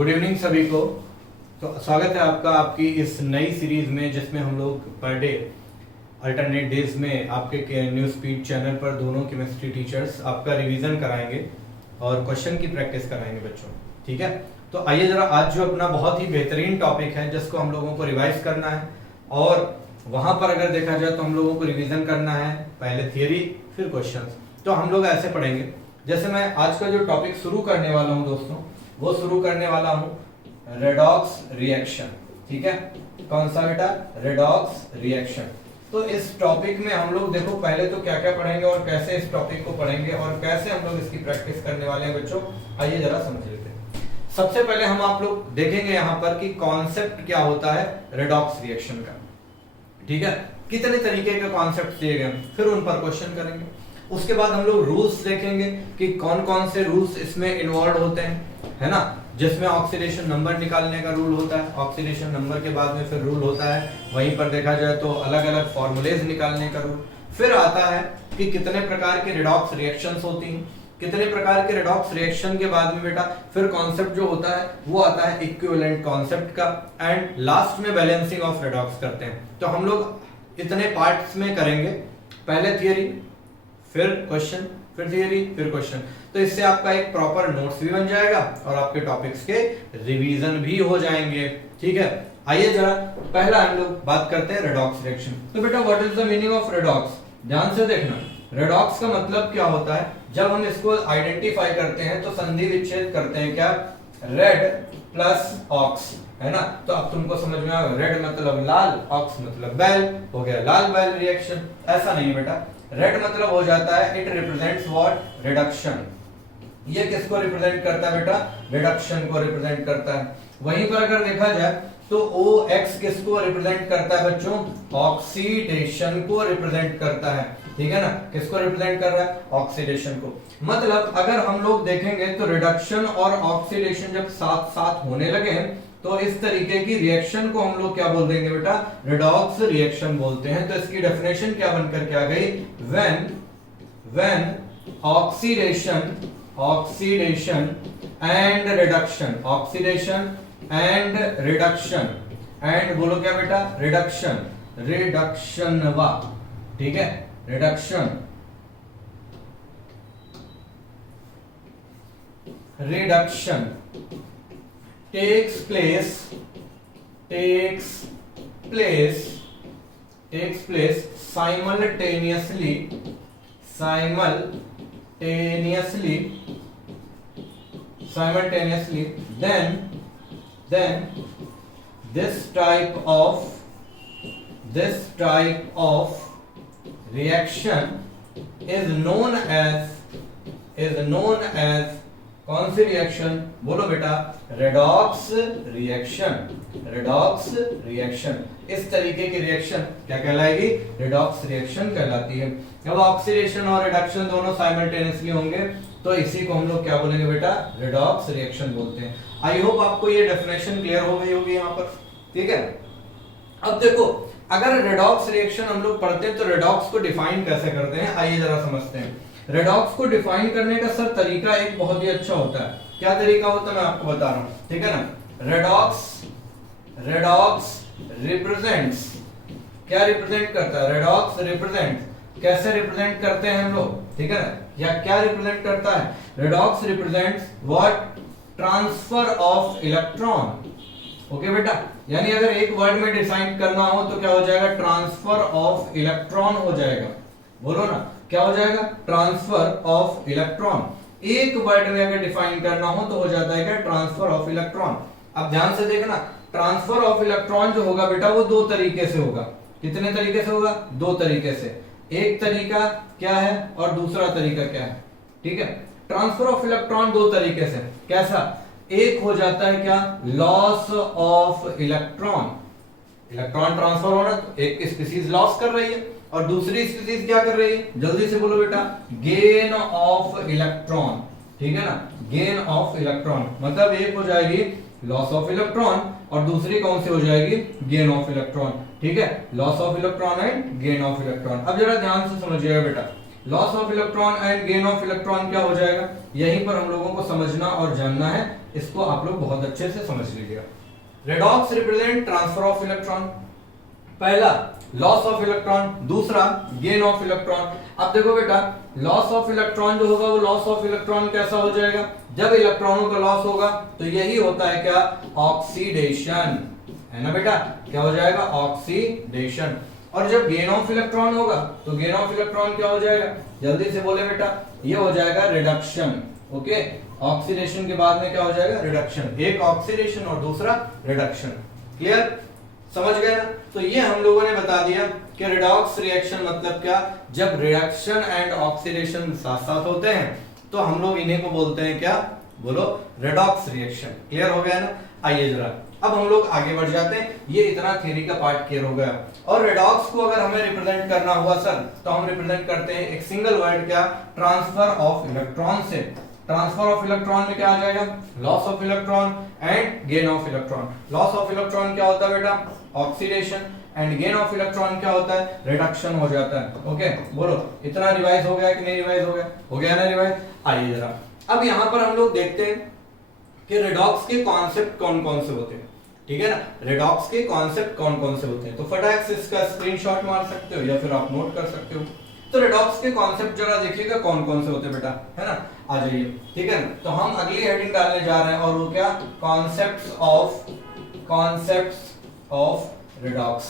Good evening सभी को। तो स्वागत है आपका आपकी इस नई सीरीज में जिसमें हम लोग पर डे अल्टरनेट डेज में आपके न्यूज स्पीड चैनल पर दोनों केमिस्ट्री टीचर्स आपका रिवीजन कराएंगे और क्वेश्चन की प्रैक्टिस कराएंगे बच्चों। ठीक है, तो आइए जरा आज जो अपना बहुत ही बेहतरीन टॉपिक है जिसको हम लोगों को रिवाइज करना है और वहां पर अगर देखा जाए तो हम लोगों को रिवीजन करना है, पहले थियरी फिर क्वेश्चंस। तो हम लोग ऐसे पढ़ेंगे जैसे मैं आज का जो टॉपिक शुरू करने वाला हूं दोस्तों, वो शुरू करने वाला हूं रेडॉक्स रिएक्शन। ठीक है, कौन सा बेटा? Redox reaction. तो इस टॉपिक में हम लोग देखो पहले तो क्या क्या पढ़ेंगे और कैसे इस टॉपिक को पढ़ेंगे और कैसे हम लोग इसकी प्रैक्टिस करने वाले हैं बच्चों, आइए जरा समझ लेते हैं। सबसे पहले हम आप लोग देखेंगे यहाँ पर कि कॉन्सेप्ट क्या होता है रेडॉक्स रिएक्शन का। ठीक है, कितने तरीके के कॉन्सेप्ट दिए गए, फिर उन पर क्वेश्चन करेंगे। उसके बाद हम लोग रूल्स देखेंगे कि कौन कौन से रूल्स इसमें इन्वॉल्व होते हैं, है ना, जिसमें ऑक्सीडेशन नंबर निकालने का रूल होता है, ऑक्सीडेशन नंबर के बाद में फिर रूल होता है, वहीं पर देखा जाए तो अलग अलग फॉर्मूलेज निकालने का रूल। फिर आता है कि कितने प्रकार के रिडॉक्स रिएक्शंस होती हैं, कितने प्रकार के रिडॉक्स रिएक्शन के बाद में बेटा फिर कॉन्सेप्ट जो होता है वो आता है इक्विवेलेंट कॉन्सेप्ट का, एंड लास्ट में बैलेंसिंग ऑफ रिडॉक्स करते हैं। तो हम लोग इतने पार्ट्स में करेंगे, पहले थियरी फिर क्वेश्चन फिर थियरी फिर क्वेश्चन। तो इससे आपका एक प्रॉपर नोट्स भी बन जाएगा और आपके टॉपिक्स के रिवीजन भी हो जाएंगे। ठीक है, आइए जरा पहला हम लोग बात करते हैं रेडॉक्स रिएक्शन। तो बेटा what is the meaning of redox? ध्यान से देखना, रेडॉक्स का मतलब क्या होता है। जब हम इसको आइडेंटिफाई करते हैं तो संधि विच्छेद करते हैं, क्या? रेड प्लस ऑक्स, है ना। तो अब तुमको समझ में आ गया, रेड मतलब लाल, ऑक्स मतलब बैल, हो गया लाल बैल रिएक्शन। ऐसा नहीं बेटा, रेड मतलब हो जाता है इट रिप्रेजेंट्स व्हाट? रिडक्शन। ये किसको रिप्रेजेंट करता है बेटा? रिडक्शन को रिप्रेजेंट करता है। वहीं पर अगर देखा जाए तो OX किसको रिप्रेजेंट करता है बच्चों? ऑक्सीडेशन को रिप्रेजेंट करता है। ठीक है ना, किसको रिप्रेजेंट कर रहा है? ऑक्सीडेशन को। मतलब अगर हम लोग देखेंगे तो रिडक्शन और ऑक्सीडेशन जब साथ साथ होने लगे तो इस तरीके की रिएक्शन को हम लोग क्या बोल देंगे बेटा? रिडॉक्स रिएक्शन बोलते हैं। तो इसकी डेफिनेशन क्या बनकर के आ गई? When oxidation and reduction, oxidation and reduction, and बोलो क्या बेटा? रिडक्शन वा। ठीक है, reduction takes place simultaneously then this type of reaction is known as कौन सी रिएक्शन? बोलो बेटा, रेडॉक्स रिएक्शन। इस तरीके की रिएक्शन क्या कहलाएगी? रिडॉक्स रिएक्शन कहलाती है। जब ऑक्सीडेशन और रिडक्शन दोनों साइमल्टेनियसली होंगे तो इसी को हम लोग क्या बोलेंगे बेटा? रिडॉक्स रिएक्शन बोलते हैं। आई होप आपको ये डेफिनेशन क्लियर हो गई होगी यहाँ पर। ठीक है, अब देखो अगर रिडॉक्स रिएक्शन हम लोग पढ़ते हैं तो रिडॉक्स को डिफाइन कैसे करते हैं, आइए जरा समझते हैं। रेडॉक्स को डिफाइन करने का सर तरीका एक बहुत ही अच्छा होता है। क्या तरीका होता है मैं आपको बता रहा हूं। ठीक है ना, रेडॉक्स रिप्रेजेंट्स, क्या रिप्रेजेंट करता है? रेडॉक्स रिप्रेजेंट्स, कैसे रिप्रेजेंट करते हैं हम लोग? ठीक है ना, या क्या रिप्रेजेंट करता है? Redox represents what? Transfer of electron. Okay बेटा, यानी अगर एक वर्ड में डिफाइन करना हो तो क्या हो जाएगा? ट्रांसफर ऑफ इलेक्ट्रॉन हो जाएगा। बोलो ना, क्या हो जाएगा? Transfer of electron. एक वर्ड में अगर डिफाइन करना हो तो हो जाता है क्या? Transfer of electron. अब ध्यान से देखना, ट्रांसफर ऑफ इलेक्ट्रॉन जो होगा बेटा वो दो तरीके से होगा। कितने तरीके से होगा? दो तरीके से। एक तरीका क्या है और दूसरा तरीका क्या है? ठीक है, ट्रांसफर ऑफ इलेक्ट्रॉन दो तरीके से। कैसा? एक हो जाता है क्या? Loss of electron, electron transfer होना, तो एक स्पीसीज लॉस कर रही है और दूसरी स्पीसीज क्या कर रही है? जल्दी से बोलो बेटा, गेन ऑफ इलेक्ट्रॉन। ठीक है ना, गेन ऑफ इलेक्ट्रॉन। मतलब एक हो जाएगी लॉस ऑफ इलेक्ट्रॉन और दूसरी कौन सी हो जाएगी? Gain of electron. ठीक है, loss of electron and gain of electron. अब जरा ध्यान से समझिएगा बेटा, loss of electron and gain of electron क्या हो जाएगा, यहीं पर हम लोगों को समझना और जानना है, इसको आप लोग बहुत अच्छे से समझ लीजिएगा। Redox represent transfer of electron, पहला लॉस ऑफ इलेक्ट्रॉन, दूसरा गेन ऑफ इलेक्ट्रॉन। अब देखो बेटा, लॉस ऑफ इलेक्ट्रॉन जो होगा वो लॉस ऑफ इलेक्ट्रॉन कैसा हो जाएगा, जब इलेक्ट्रॉनों का लॉस होगा तो यही होता है क्या, ऑक्सीडेशन, है ना बेटा, क्या हो जाएगा, ऑक्सीडेशन। और जब गेन ऑफ इलेक्ट्रॉन होगा तो गेन ऑफ इलेक्ट्रॉन क्या हो जाएगा, जल्दी से बोले बेटा, ये हो जाएगा रिडक्शन। ओके, ऑक्सीडेशन के बाद में क्या हो जाएगा, रिडक्शन, एक ऑक्सीडेशन और दूसरा रिडक्शन। क्लियर, समझ गए ना। तो ये हम लोगों ने बता दिया कि रिडॉक्स रिएक्शन मतलब क्या, जब रिडक्शन एंड ऑक्सीडेशन साथ साथ होते हैं तो हम लोग इन्हीं को बोलते हैं क्या, बोलो, रिडॉक्स रिएक्शन। क्लियर हो गया ना। आइए जरा अब हम लोग आगे बढ़ जाते हैं, ये इतना थ्योरी का पार्ट क्लियर हो गया। और रिडॉक्स को अगर हमें रिप्रेजेंट करना हुआ सर, तो हम रिप्रेजेंट करते हैं एक सिंगल वर्ड, क्या, ट्रांसफर ऑफ इलेक्ट्रॉन से। ट्रांसफर ऑफ इलेक्ट्रॉन में क्या आ जाएगा, loss of electron and gain of electron. Loss of electron क्या होता है बेटा, oxidation, and gain of electron क्या होता है, रिडक्शन हो जाता है। ओके, बोलो, इतना रिवाइज हो गया कि नहीं रिवाइज हो गया, हो गया ना रिवाइज। आइए जरा अब यहां पर हम लोग देखते हैं कि रिडॉक्स के कॉन्सेप्ट कौन कौन से होते हैं, ठीक है ना, रिडॉक्स के कॉन्सेप्ट कौन कौन से होते हैं। तो फटाक से इसका स्क्रीनशॉट मार सकते हो या फिर आप नोट कर सकते हो। तो रिडॉक्स के कॉन्सेप्ट जरा देखिएगा कौन कौन से होते हैं बेटा, है ना, आ जाइए, ठीक है ना। तो हम अगली हेडिंग डालने जा रहे हैं और वो क्या, concepts of redox,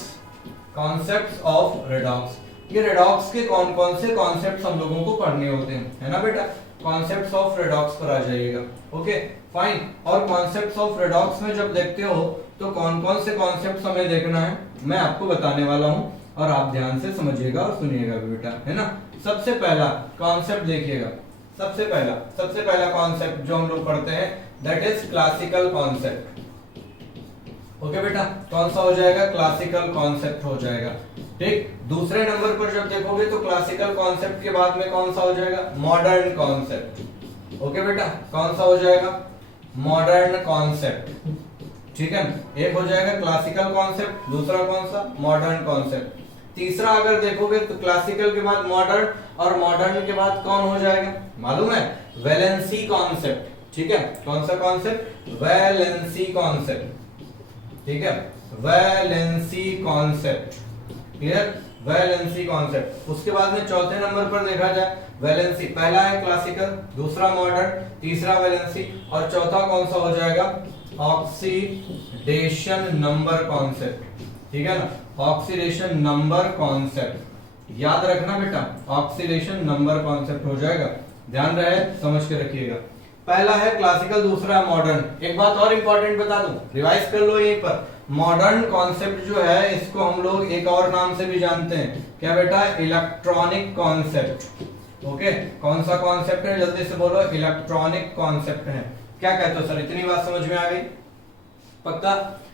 concepts of redox. ये रिडॉक्स के कौन कौन से कॉन्सेप्ट्स हम लोगों को पढ़ने होते हैं, है ना बेटा, कॉन्सेप्ट्स ऑफ रिडॉक्स पर आ जाइएगा। Okay fine. और कॉन्सेप्ट्स ऑफ रिडॉक्स में जब देखते हो तो कौन कौन से कॉन्सेप्ट्स हमें देखना है, मैं आपको बताने वाला हूं और आप ध्यान से समझिएगा और सुनिएगा बेटा, है ना। सबसे पहला कॉन्सेप्ट देखिएगा, सबसे पहला कॉन्सेप्ट जो हम लोग पढ़ते हैं that is classical concept. Okay बेटा, कौन सा हो जाएगा, क्लासिकल कॉन्सेप्ट हो जाएगा। ठीक, दूसरे नंबर पर जब देखोगे तो क्लासिकल कॉन्सेप्ट के बाद में कौन सा हो जाएगा, मॉडर्न कॉन्सेप्ट। ओके बेटा, कौन सा हो जाएगा, मॉडर्न कॉन्सेप्ट। ठीक है, एक हो जाएगा क्लासिकल कॉन्सेप्ट, दूसरा कौन सा, मॉडर्न कॉन्सेप्ट। तीसरा अगर देखोगे तो क्लासिकल के बाद मॉडर्न, और मॉडर्न के बाद कौन हो जाएगा, मालूम है, वैलेंसी कॉन्सेप्ट। ठीक है, कौन सा कॉन्सेप्ट, वैलेंसी कॉन्सेप्ट। ठीक है, valency concept. Clear, valency concept. उसके बाद में चौथे नंबर पर देखा जाए वैलेंसी, पहला है क्लासिकल, दूसरा मॉडर्न, तीसरा वैलेंसी, और चौथा कौन सा हो जाएगा, ऑक्सीडेशन नंबर कॉन्सेप्ट। ठीक है ना, ऑक्सीडेशन नंबर कॉन्सेप्ट, याद रखना बेटा, ऑक्सीडेशन नंबर कॉन्सेप्ट हो जाएगा, ध्यान रहे, समझ के रखिएगा। पहला है क्लासिकल, दूसरा है मॉडर्न। एक बात और इंपॉर्टेंट बता दूं, रिवाइज कर लो यहीं पर, मॉडर्न कॉन्सेप्ट जो है इसको हम लोग एक और नाम से भी जानते हैं, क्या बेटा, इलेक्ट्रॉनिक कॉन्सेप्ट। ओके, कौन सा कॉन्सेप्ट है, जल्दी से बोलो, इलेक्ट्रॉनिक कॉन्सेप्ट है। क्या कहते हो सर, इतनी बात समझ में आ गई, पक्का।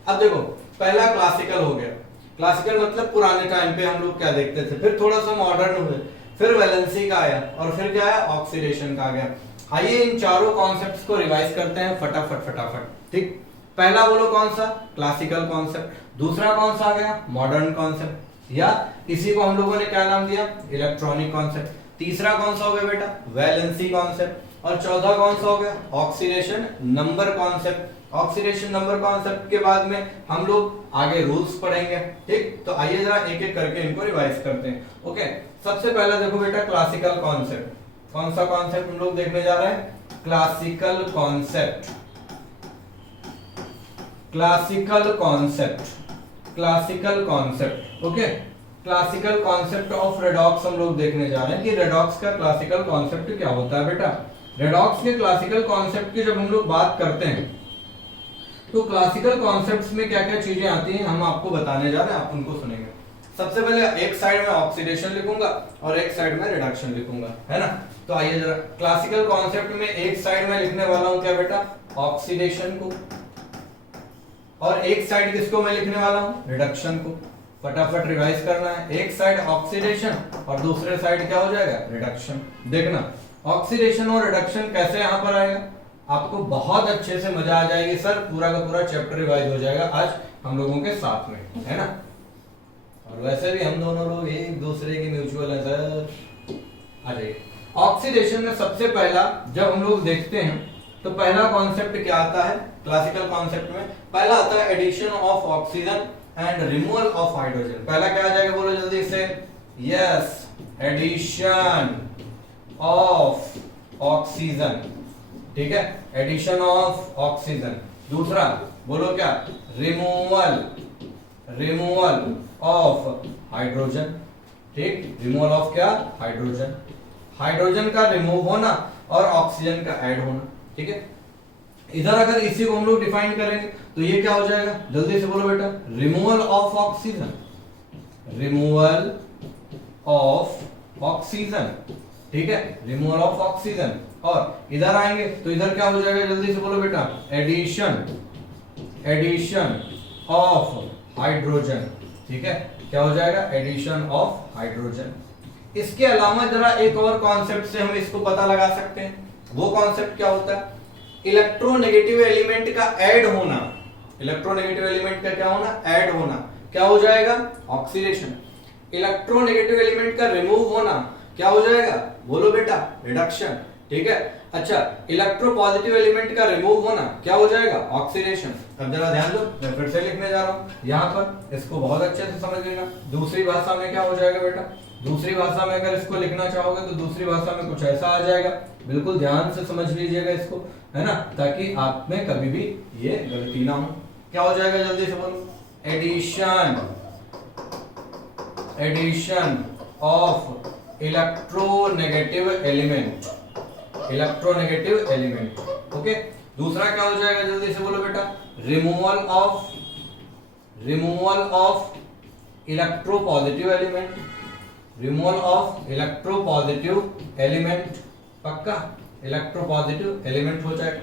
अब देखो, पहला क्लासिकल हो गया, क्लासिकल मतलब पुराने टाइम पे हम लोग क्या देखते थे, फिर थोड़ा सा मॉडर्न हुए, फिर वैलेंसी का आया, और फिर क्या है, ऑक्सीडेशन का आ गया। आइए इन चारों कॉन्सेप्ट्स को रिवाइज करते हैं फटाफट। ठीक, पहला बोलो कौन सा, क्लासिकल कॉन्सेप्ट, दूसरा कौन सा आ गया, मॉडर्न कॉन्सेप्ट, या इसी को हम लोगों ने क्या नाम दिया, इलेक्ट्रॉनिक कॉन्सेप्ट। तीसरा कौन सा हो गया बेटा, वैलेंसी कॉन्सेप्ट, और चौथा कौन सा हो गया, oxidation number concept. Oxidation number concept के बाद में हम लोग आगे रूल्स पढ़ेंगे। ठीक, तो आइए जरा एक एक करके इनको रिवाइज करते हैं। ओके, सबसे पहला देखो बेटा, क्लासिकल कॉन्सेप्ट। कौन सा कॉन्सेप्ट हम लोग देखने जा रहे हैं, classical concept, classical concept, classical concept. Okay, classical concept of redox हम लोग देखने जा रहे हैं कि रेडॉक्स का क्लासिकल कॉन्सेप्ट क्या होता है बेटा। रेडॉक्स के क्लासिकल कॉन्सेप्ट की जब हम लोग बात करते हैं तो क्लासिकल कॉन्सेप्ट्स में क्या क्या चीजें आती हैं हम आपको बताने जा रहे हैं, आप उनको सुनेंगे। सबसे पहले एक साइड में ऑक्सीडेशन लिखूंगा और एक साइड में रिडक्शन लिखूंगा, है ना। तो आइए जरा, क्लासिकल कॉन्सेप्ट में एक साइड में लिखने वाला हूं क्या बेटा, ऑक्सीडेशन को, और एक साइड किसको मैं लिखने वाला हूं, रिडक्शन को। फटाफट रिवाइज करना है, एक साइड ऑक्सीडेशन और दूसरे साइड क्या हो जाएगा, रिडक्शन। देखना ऑक्सीडेशन और रिडक्शन कैसे यहां पर आएगा, आपको बहुत अच्छे से मजा आ जाएगी सर, पूरा का पूरा चैप्टर रिवाइज हो जाएगा आज हम लोगों के साथ में, है ना। और वैसे भी हम दोनों लोग एक दूसरे के म्यूचुअल हैं सर। आ जाइए। ऑक्सीडेशन में सबसे पहला जब हम लोग देखते हैं तो पहला कॉन्सेप्ट क्या आता है, क्लासिकल कॉन्सेप्ट में पहला आता है addition of oxygen and removal of hydrogen. पहला क्या आ जाएगा, बोलो जल्दी से, यस, एडिशन ऑफ ऑक्सीजन, ठीक है, एडिशन ऑफ ऑक्सीजन। दूसरा बोलो क्या, रिमूवल ऑफ हाइड्रोजन, ठीक, रिमूवल ऑफ क्या, हाइड्रोजन, हाइड्रोजन का रिमूव होना और ऑक्सीजन का ऐड होना, ठीक है। इधर अगर इसी को हम लोग डिफाइन करेंगे तो ये क्या हो जाएगा, जल्दी से बोलो बेटा, removal of oxygen, removal of oxygen, ठीक है, रिमूवल ऑफ ऑक्सीजन। और इधर आएंगे तो इधर क्या हो जाएगा, जल्दी से बोलो बेटा, एडिशन ऑफ हाइड्रोजन, ठीक है, क्या हो जाएगा, एडिशन ऑफ हाइड्रोजन। इसके अलावा जरा एक और कॉन्सेप्ट से हम इसको पता लगा सकते हैं, वो कॉन्सेप्ट क्या होता है, इलेक्ट्रोनेगेटिव एलिमेंट का ऐड होना, इलेक्ट्रोनेगेटिव एलिमेंट का क्या होना, ऐड होना, क्या हो जाएगा, ऑक्सीडेशन। इलेक्ट्रोनेगेटिव एलिमेंट का रिमूव होना क्या हो जाएगा, बोलो बेटा, रिडक्शन, ठीक है। अच्छा, इलेक्ट्रो पॉजिटिव एलिमेंट का रिमूव होना क्या हो जाएगा, ऑक्सीडेशन। अब जरा ध्यान दो, मैं फिर से लिखने जा रहा हूं यहां पर, इसको बहुत अच्छे से समझ लेना। दूसरी भाषा में क्या हो जाएगा बेटा, दूसरी भाषा में अगर इसको लिखना चाहोगे तो दूसरी भाषा में कुछ ऐसा आ जाएगा, बिल्कुल ध्यान से समझ लीजिएगा इसको, है ना, ताकि आप में कभी भी ये गलती ना हो। क्या हो जाएगा, जल्दी से बोलो, addition of electronegative element, electronegative element, okay. दूसरा क्या हो जाएगा, जल्दी से बोलो बेटा, removal of electropositive element, removal of electropositive element, पक्का, इलेक्ट्रोपॉजिटिव एलिमेंट हो जाएगा।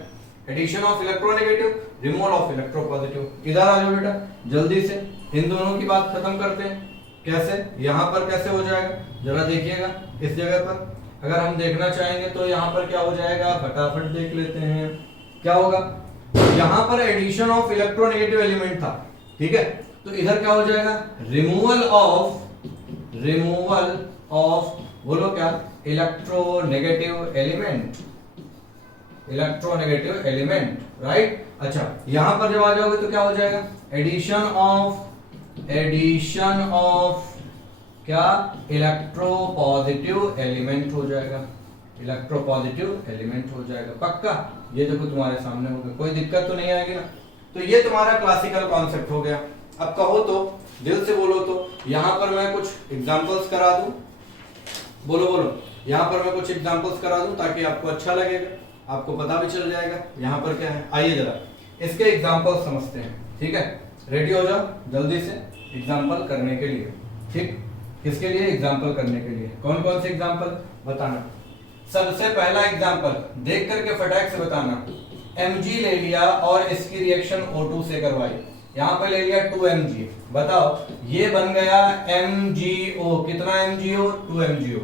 Addition of electronegative, removal of electropositive. इधर आ जाओ बेटा, जल्दी से इन दोनों की बात खत्म करते हैं। कैसे, यहां पर कैसे हो जाएगा, जरा देखिएगा इस जगह पर अगर हम देखना चाहेंगे तो यहां पर क्या हो जाएगा, फटाफट देख लेते हैं क्या होगा। यहां पर एडिशन ऑफ इलेक्ट्रोनेगेटिव एलिमेंट था, ठीक है, तो इधर क्या हो जाएगा, रिमूवल ऑफ बोलो क्या, इलेक्ट्रोनेगेटिव एलिमेंट, राइट। अच्छा, यहां पर जब आ जाओगे तो क्या हो जाएगा, एडिशन ऑफ क्या, इलेक्ट्रोपॉजिटिव एलिमेंट हो जाएगा, इलेक्ट्रोपॉजिटिव एलिमेंट हो जाएगा, पक्का। ये देखो तुम्हारे सामने हो गया, कोई दिक्कत तो नहीं आएगी ना। तो ये तुम्हारा क्लासिकल कॉन्सेप्ट हो गया। अब कहो तो, दिल से बोलो तो, यहां पर मैं कुछ एग्जांपल्स करा दूं, बोलो, यहां पर मैं कुछ एग्जांपल्स करा दूं ताकि आपको अच्छा लगेगा, आपको पता भी चल जाएगा यहां पर क्या है। आइए जरा इसके एग्जांपल्स समझते हैं, ठीक है, रेडी हो जाओ जल्दी से एग्जांपल करने के लिए, ठीक, किसके लिए, एग्जांपल करने के लिए। कौन कौन से एग्जांपल बताना। सबसे पहला एग्जांपल देख करके फटाक से बताना, Mg ले लिया और इसकी रिएक्शन O2 से करवाई, यहां पे ले लिया 2Mg, बताओ ये बन गया MgO, कितना MgO, 2MgO।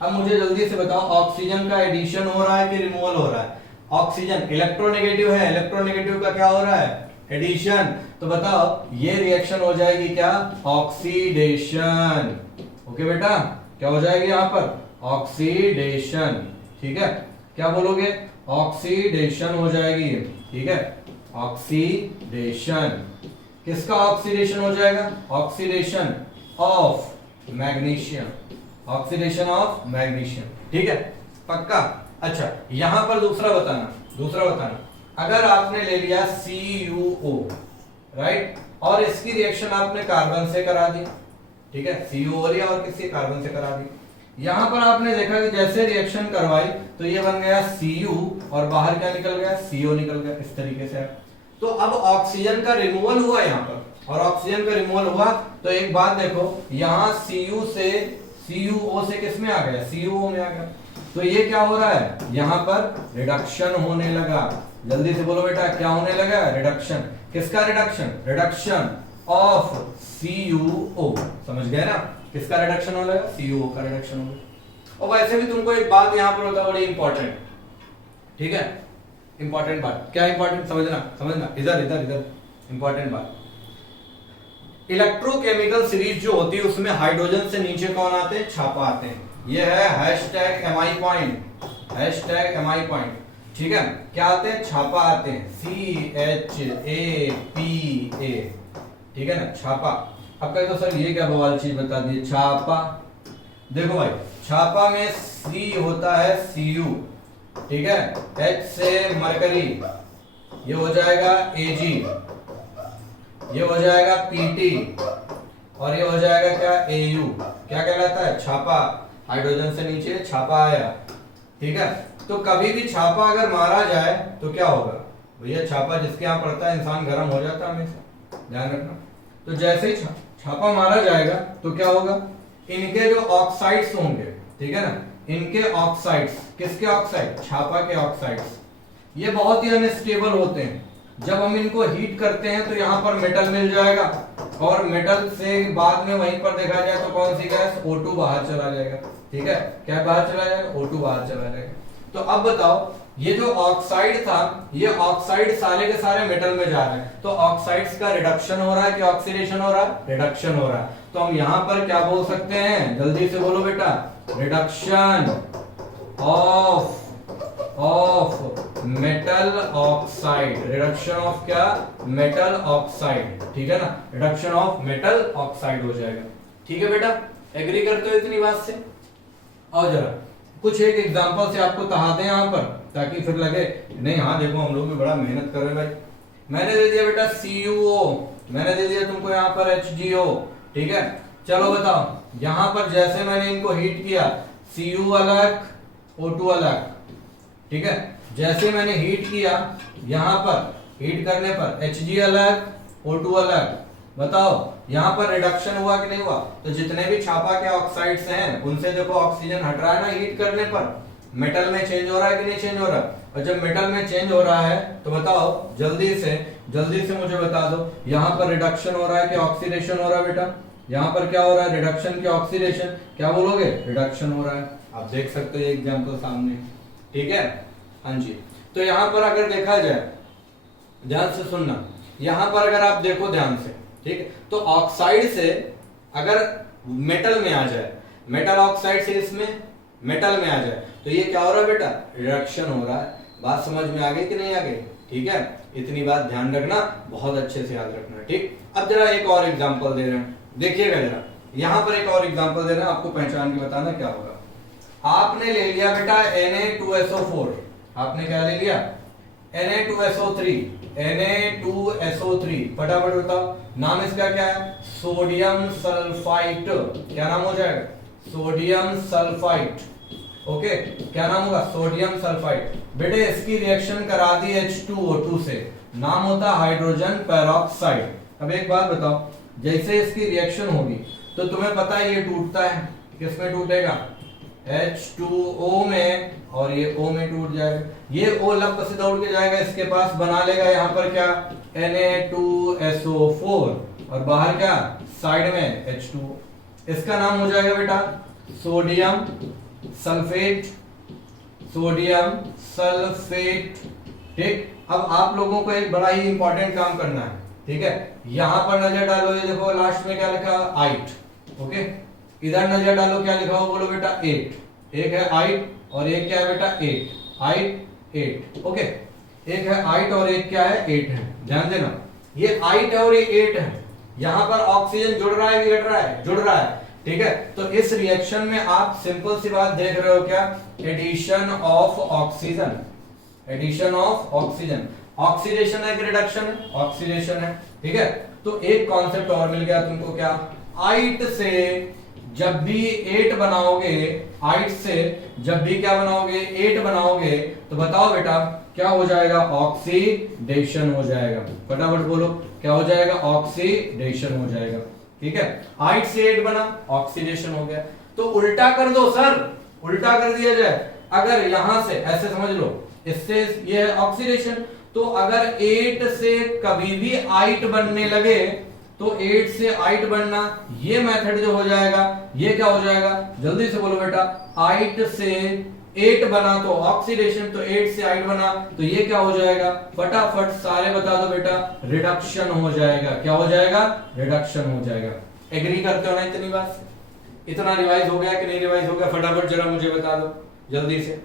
अब मुझे जल्दी से बताओ, ऑक्सीजन का एडिशन हो रहा है कि रिमूवल हो रहा है, ऑक्सीजन इलेक्ट्रोनेगेटिव है, इलेक्ट्रोनेगेटिव का क्या हो रहा है, एडिशन, तो बताओ ये रिएक्शन हो जाएगी क्या, ऑक्सीडेशन, ओके बेटा, क्या हो जाएगी यहां पर, ऑक्सीडेशन, ठीक है, क्या बोलोगे, ऑक्सीडेशन हो जाएगी, ठीक है, ऑक्सीडेशन, किसका ऑक्सीडेशन हो जाएगा, oxidation of magnesium, oxidation of magnesium, ठीक है, पक्का। अच्छा, यहां पर दूसरा बताना, अगर आपने ले लिया CuO, राइट, और इसकी रिएक्शन आपने कार्बन से करा दी, ठीक है, CuO लिया और किसी कार्बन से करा दी, यहां पर आपने देखा कि जैसे रिएक्शन करवाई तो ये बन गया Cu और बाहर क्या निकल गया, CO निकल गया, इस तरीके से। तो अब ऑक्सीजन का रिमूवल हुआ यहां पर, और ऑक्सीजन का रिमूवल हुआ तो एक बात देखो, यहां Cu से CuO से किस में आ गया, CuO में आ गया, तो ये क्या हो रहा है, यहां पर रिडक्शन होने लगा। जल्दी से बोलो बेटा, क्या होने लगा, रिडक्शन, किसका रिडक्शन, रिडक्शन ऑफ CuO, समझ गए ना, किसका रिडक्शन हो लगा, CuO का रिडक्शन हो गया। और वैसे भी तुमको एक बात यहां पर होता है बड़ी इंपॉर्टेंट, ठीक है, इंपॉर्टेंट बात, क्या इंपॉर्टेंट, समझना, इधर इंपॉर्टेंट बात, इलेक्ट्रोकेमिकल सीरीज जो होती है उसमें हाइड्रोजन से नीचे कौन आते हैं, छापा आते हैं, ये है hashtag MI point, hashtag MI point, ठीक है। क्या आते हैं? छापा आते हैं, CHAPA, ठीक है ना, छापा। अब कहे तो सर ये क्या बवाल चीज बता दी, छापा। देखो भाई, छापा में C होता है CU, ठीक है, H से मरकरी, ये हो जाएगा AG, ये हो जाएगा PT, और ये हो जाएगा क्या, AU। क्या कहलाता है? छापा। हाइड्रोजन से नीचे छापा आया, ठीक है। तो कभी भी छापा अगर मारा जाए तो क्या होगा भैया, छापा जिसके यहाँ पड़ता है इंसान गर्म हो जाता है हमेशा, ध्यान रखना। तो जैसे ही छापा मारा जाएगा तो क्या होगा, इनके जो ऑक्साइड्स होंगे, ठीक है ना, इनके ऑक्साइड्स, किसके ऑक्साइड? छापा के ऑक्साइड्स, ये बहुत ही अनस्टेबल होते हैं। जब हम इनको हीट करते हैं तो यहाँ पर मेटल मिल जाएगा, और मेटल से बाद में वहीं पर देखा जाए तो कौन सी गैस, O2 बाहर चला जाएगा, ठीक है। क्या बाहर चला जाएगा? O2 बाहर चला जाएगा। तो अब बताओ, ये जो ऑक्साइड था, ये ऑक्साइड सारे के सारे मेटल में जा रहे हैं, तो ऑक्साइड्स का रिडक्शन हो रहा है कि ऑक्सीडेशन हो रहा है? रिडक्शन हो रहा है। तो हम यहां पर क्या बोल सकते हैं, जल्दी से बोलो बेटा, reduction of metal oxide, reduction of क्या, मेटल ऑक्साइड, ठीक है ना, रिडक्शन ऑफ मेटल ऑक्साइड हो जाएगा, ठीक है बेटा। एग्री करते हो इतनी बात से? और जरा कुछ एक एग्जांपल से आपको कहा दें यहाँ पर, ताकि फिर लगे नहीं हाँ देखो हम लोग भी बड़ा मेहनत कर रहे हैं भाई। मैंने दे दिया बेटा CuO, मैंने दे दिया तुमको यहाँ पर HGO, ठीक है। चलो बताओ, यहाँ पर जैसे मैंने इनको हीट किया, Cu अलग, O2 अलग, ठीक है। जैसे मैंने हीट किया, यहाँ पर हीट करने पर Hg अलग, O2 अलग, बताओ यहाँ पर रिडक्शन हुआ कि नहीं हुआ? तो जितने भी छापा के ऑक्साइड्स हैं उनसे देखो ऑक्सीजन हट रहा है ना हीट करने पर, मेटल में चेंज हो रहा है कि नहीं चेंज हो रहा? और जब मेटल में चेंज हो रहा है तो बताओ जल्दी से मुझे बता दो, यहाँ पर रिडक्शन हो रहा है कि ऑक्सीडेशन हो रहा है बेटा? यहाँ पर क्या हो रहा है, रिडक्शन की ऑक्सीडेशन? क्या बोलोगे? रिडक्शन हो रहा है। आप देख सकते हो ये एग्जाम्पल सामने, ठीक है। हाँ जी, तो यहाँ पर अगर देखा जाए, ध्यान से सुनना, यहाँ पर अगर आप देखो ध्यान से, ठीक है, तो ऑक्साइड से अगर मेटल में आ जाए, मेटल ऑक्साइड से इसमें मेटल में आ जाए, तो ये क्या हो रहा है बेटा? रिडक्शन हो रहा है। बात समझ में आ गई कि नहीं आ गई? ठीक है, इतनी बात ध्यान रखना, बहुत अच्छे से याद रखना, ठीक। अब जरा एक और एग्जांपल दे रहे हैं, देखिएगा जरा, यहाँ पर एक और एग्जांपल दे रहे हैं, आपको पहचान के बताना क्या होगा। आपने ले लिया बेटा Na2SO4, आपने क्या ले लिया? Na2SO3, Na2SO3, फटाफट बताओ नाम इसका क्या है? Sodium sulphide. क्या नाम हो जाएगा? Sodium sulphide. ओके, क्या नाम होगा? Sodium sulphide. बेटे इसकी रिएक्शन करा दी H2O2 से, नाम होता हाइड्रोजन पेरोक्साइड। अब एक बात बताओ, जैसे इसकी रिएक्शन होगी तो तुम्हें पता है ये टूटता है, किसमें टूटेगा? H2O में, और ये O में टूट जाएगा। ये O लंब से दौड़ के जाएगा इसके पास, बना लेगा यहाँ पर क्या? Na2SO4, और बाहर क्या? साइड में H2O। इसका नाम हो जाएगा बेटा सोडियम सल्फेट, सोडियम सल्फेट, ठीक। अब आप लोगों को एक बड़ा ही इंपॉर्टेंट काम करना है, ठीक है। यहां पर नजर डालो, ये देखो लास्ट में क्या लिखा है? आइट। ओके, इधर नजर डालो, क्या लिखा हो? बोलो बेटा 8। एक है आइट और एक क्या है बेटा? 8। आइट 8। ओके, एक है आइट और एक क्या है? 8 है। ध्यान देना, ये आइट है और ये 8 है। यहां पर ऑक्सीजन जुड़ रहा है कि घट रहा है? जुड़ रहा है, ठीक है। तो इस रिएक्शन में आप सिंपल सी बात देख रहे हो, क्या? Addition of oxygen, addition of oxygen. Oxidation है कि रिडक्शन है? ऑक्सीडेशन है, ठीक है। तो एक कॉन्सेप्ट और मिल गया तुमको, क्या? आइट से जब भी 8 बनाओगे, आइट से जब भी क्या बनाओगे? 8 बनाओगे, तो बताओ बेटा क्या हो जाएगा? ऑक्सीडेशन हो जाएगा। फटाफट बोलो, क्या हो जाएगा? ऑक्सीडेशन हो जाएगा, ठीक है। 8 से 8 बना, ऑक्सीडेशन हो गया। तो उल्टा कर दो सर, उल्टा कर दिया जाए। अगर यहां से ऐसे समझ लो, इससे ये है ऑक्सीडेशन, तो अगर 8 से कभी भी 8 बनने लगे तो 8 से 8 बनना, ये मेथड जो हो जाएगा, ये क्या हो जाएगा? जल्दी से बोलो बेटा, 8 से 8 बना तो ऑक्सीडेशन, तो 8 से 8 बना तो ये क्या हो जाएगा? फटाफट सारे बता दो बेटा, रिडक्शन हो जाएगा। क्या हो जाएगा? रिडक्शन हो जाएगा। एग्री करते हो ना इतनी बात? इतना रिवाइज हो गया कि नहीं रिवाइज हो गया? फटाफट जरा मुझे बता दो जल्दी से।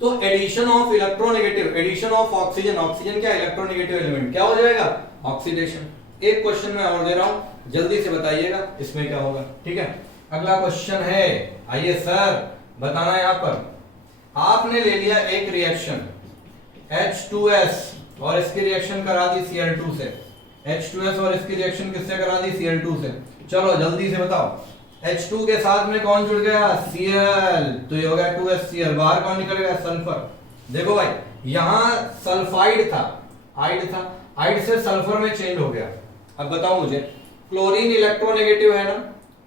तो addition of electronegative, addition of oxygen, oxygen क्या इलेक्ट्रोनेगेटिव एलिमेंट, क्या हो जाएगा? ऑक्सीडेशन। एक क्वेश्चन मैं और दे रहा हूं, जल्दी से बताइएगा इसमें क्या होगा, ठीक है? अगला क्वेश्चन है, आइए सर बताना। यहां पर आपने ले लिया एक रिएक्शन H2S और इसकी रिएक्शन करा दी Cl2 से। H2S और इसकी रिएक्शन किससे करा दी? Cl2 से। चलो जल्दी से बताओ, H2 के साथ में कौन जुड़ गया? Cl, तो ये हो गया 2HCl। बाहर कौन निकल गया? सल्फर। देखो भाई, यहां सल्फाइड था, आइड था, आइड से सल्फर में चेंज हो गया। अब बताओ मुझे, क्लोरीन इलेक्ट्रोनेगेटिव है ना,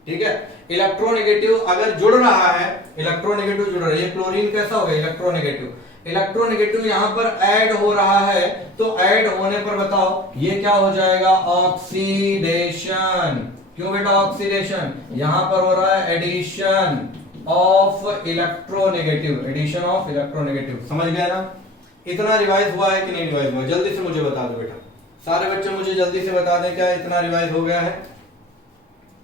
ठीक है? इलेक्ट्रोनेगेटिव अगर जुड़ रहा है, इलेक्ट्रोनेगेटिव जुड़ रहा है, ये क्लोरीन कैसा हो गया? इलेक्ट्रोनेगेटिव। इलेक्ट्रोनेगेटिव यहां पर ऐड हो रहा है, तो ऐड होने पर बताओ ये क्या हो जाएगा? ऑक्सीडेशन। क्यों बेटा ऑक्सीडेशन? यहां पर हो रहा है addition of electronegative, addition of electronegative. समझ गया ना? इतना रिवाइज हुआ है कि नहीं रिवाइज हुआ? जल्दी से मुझे बता दो बेटा, सारे बच्चे मुझे जल्दी से बता दें क्या इतना रिवाइज हो गया है?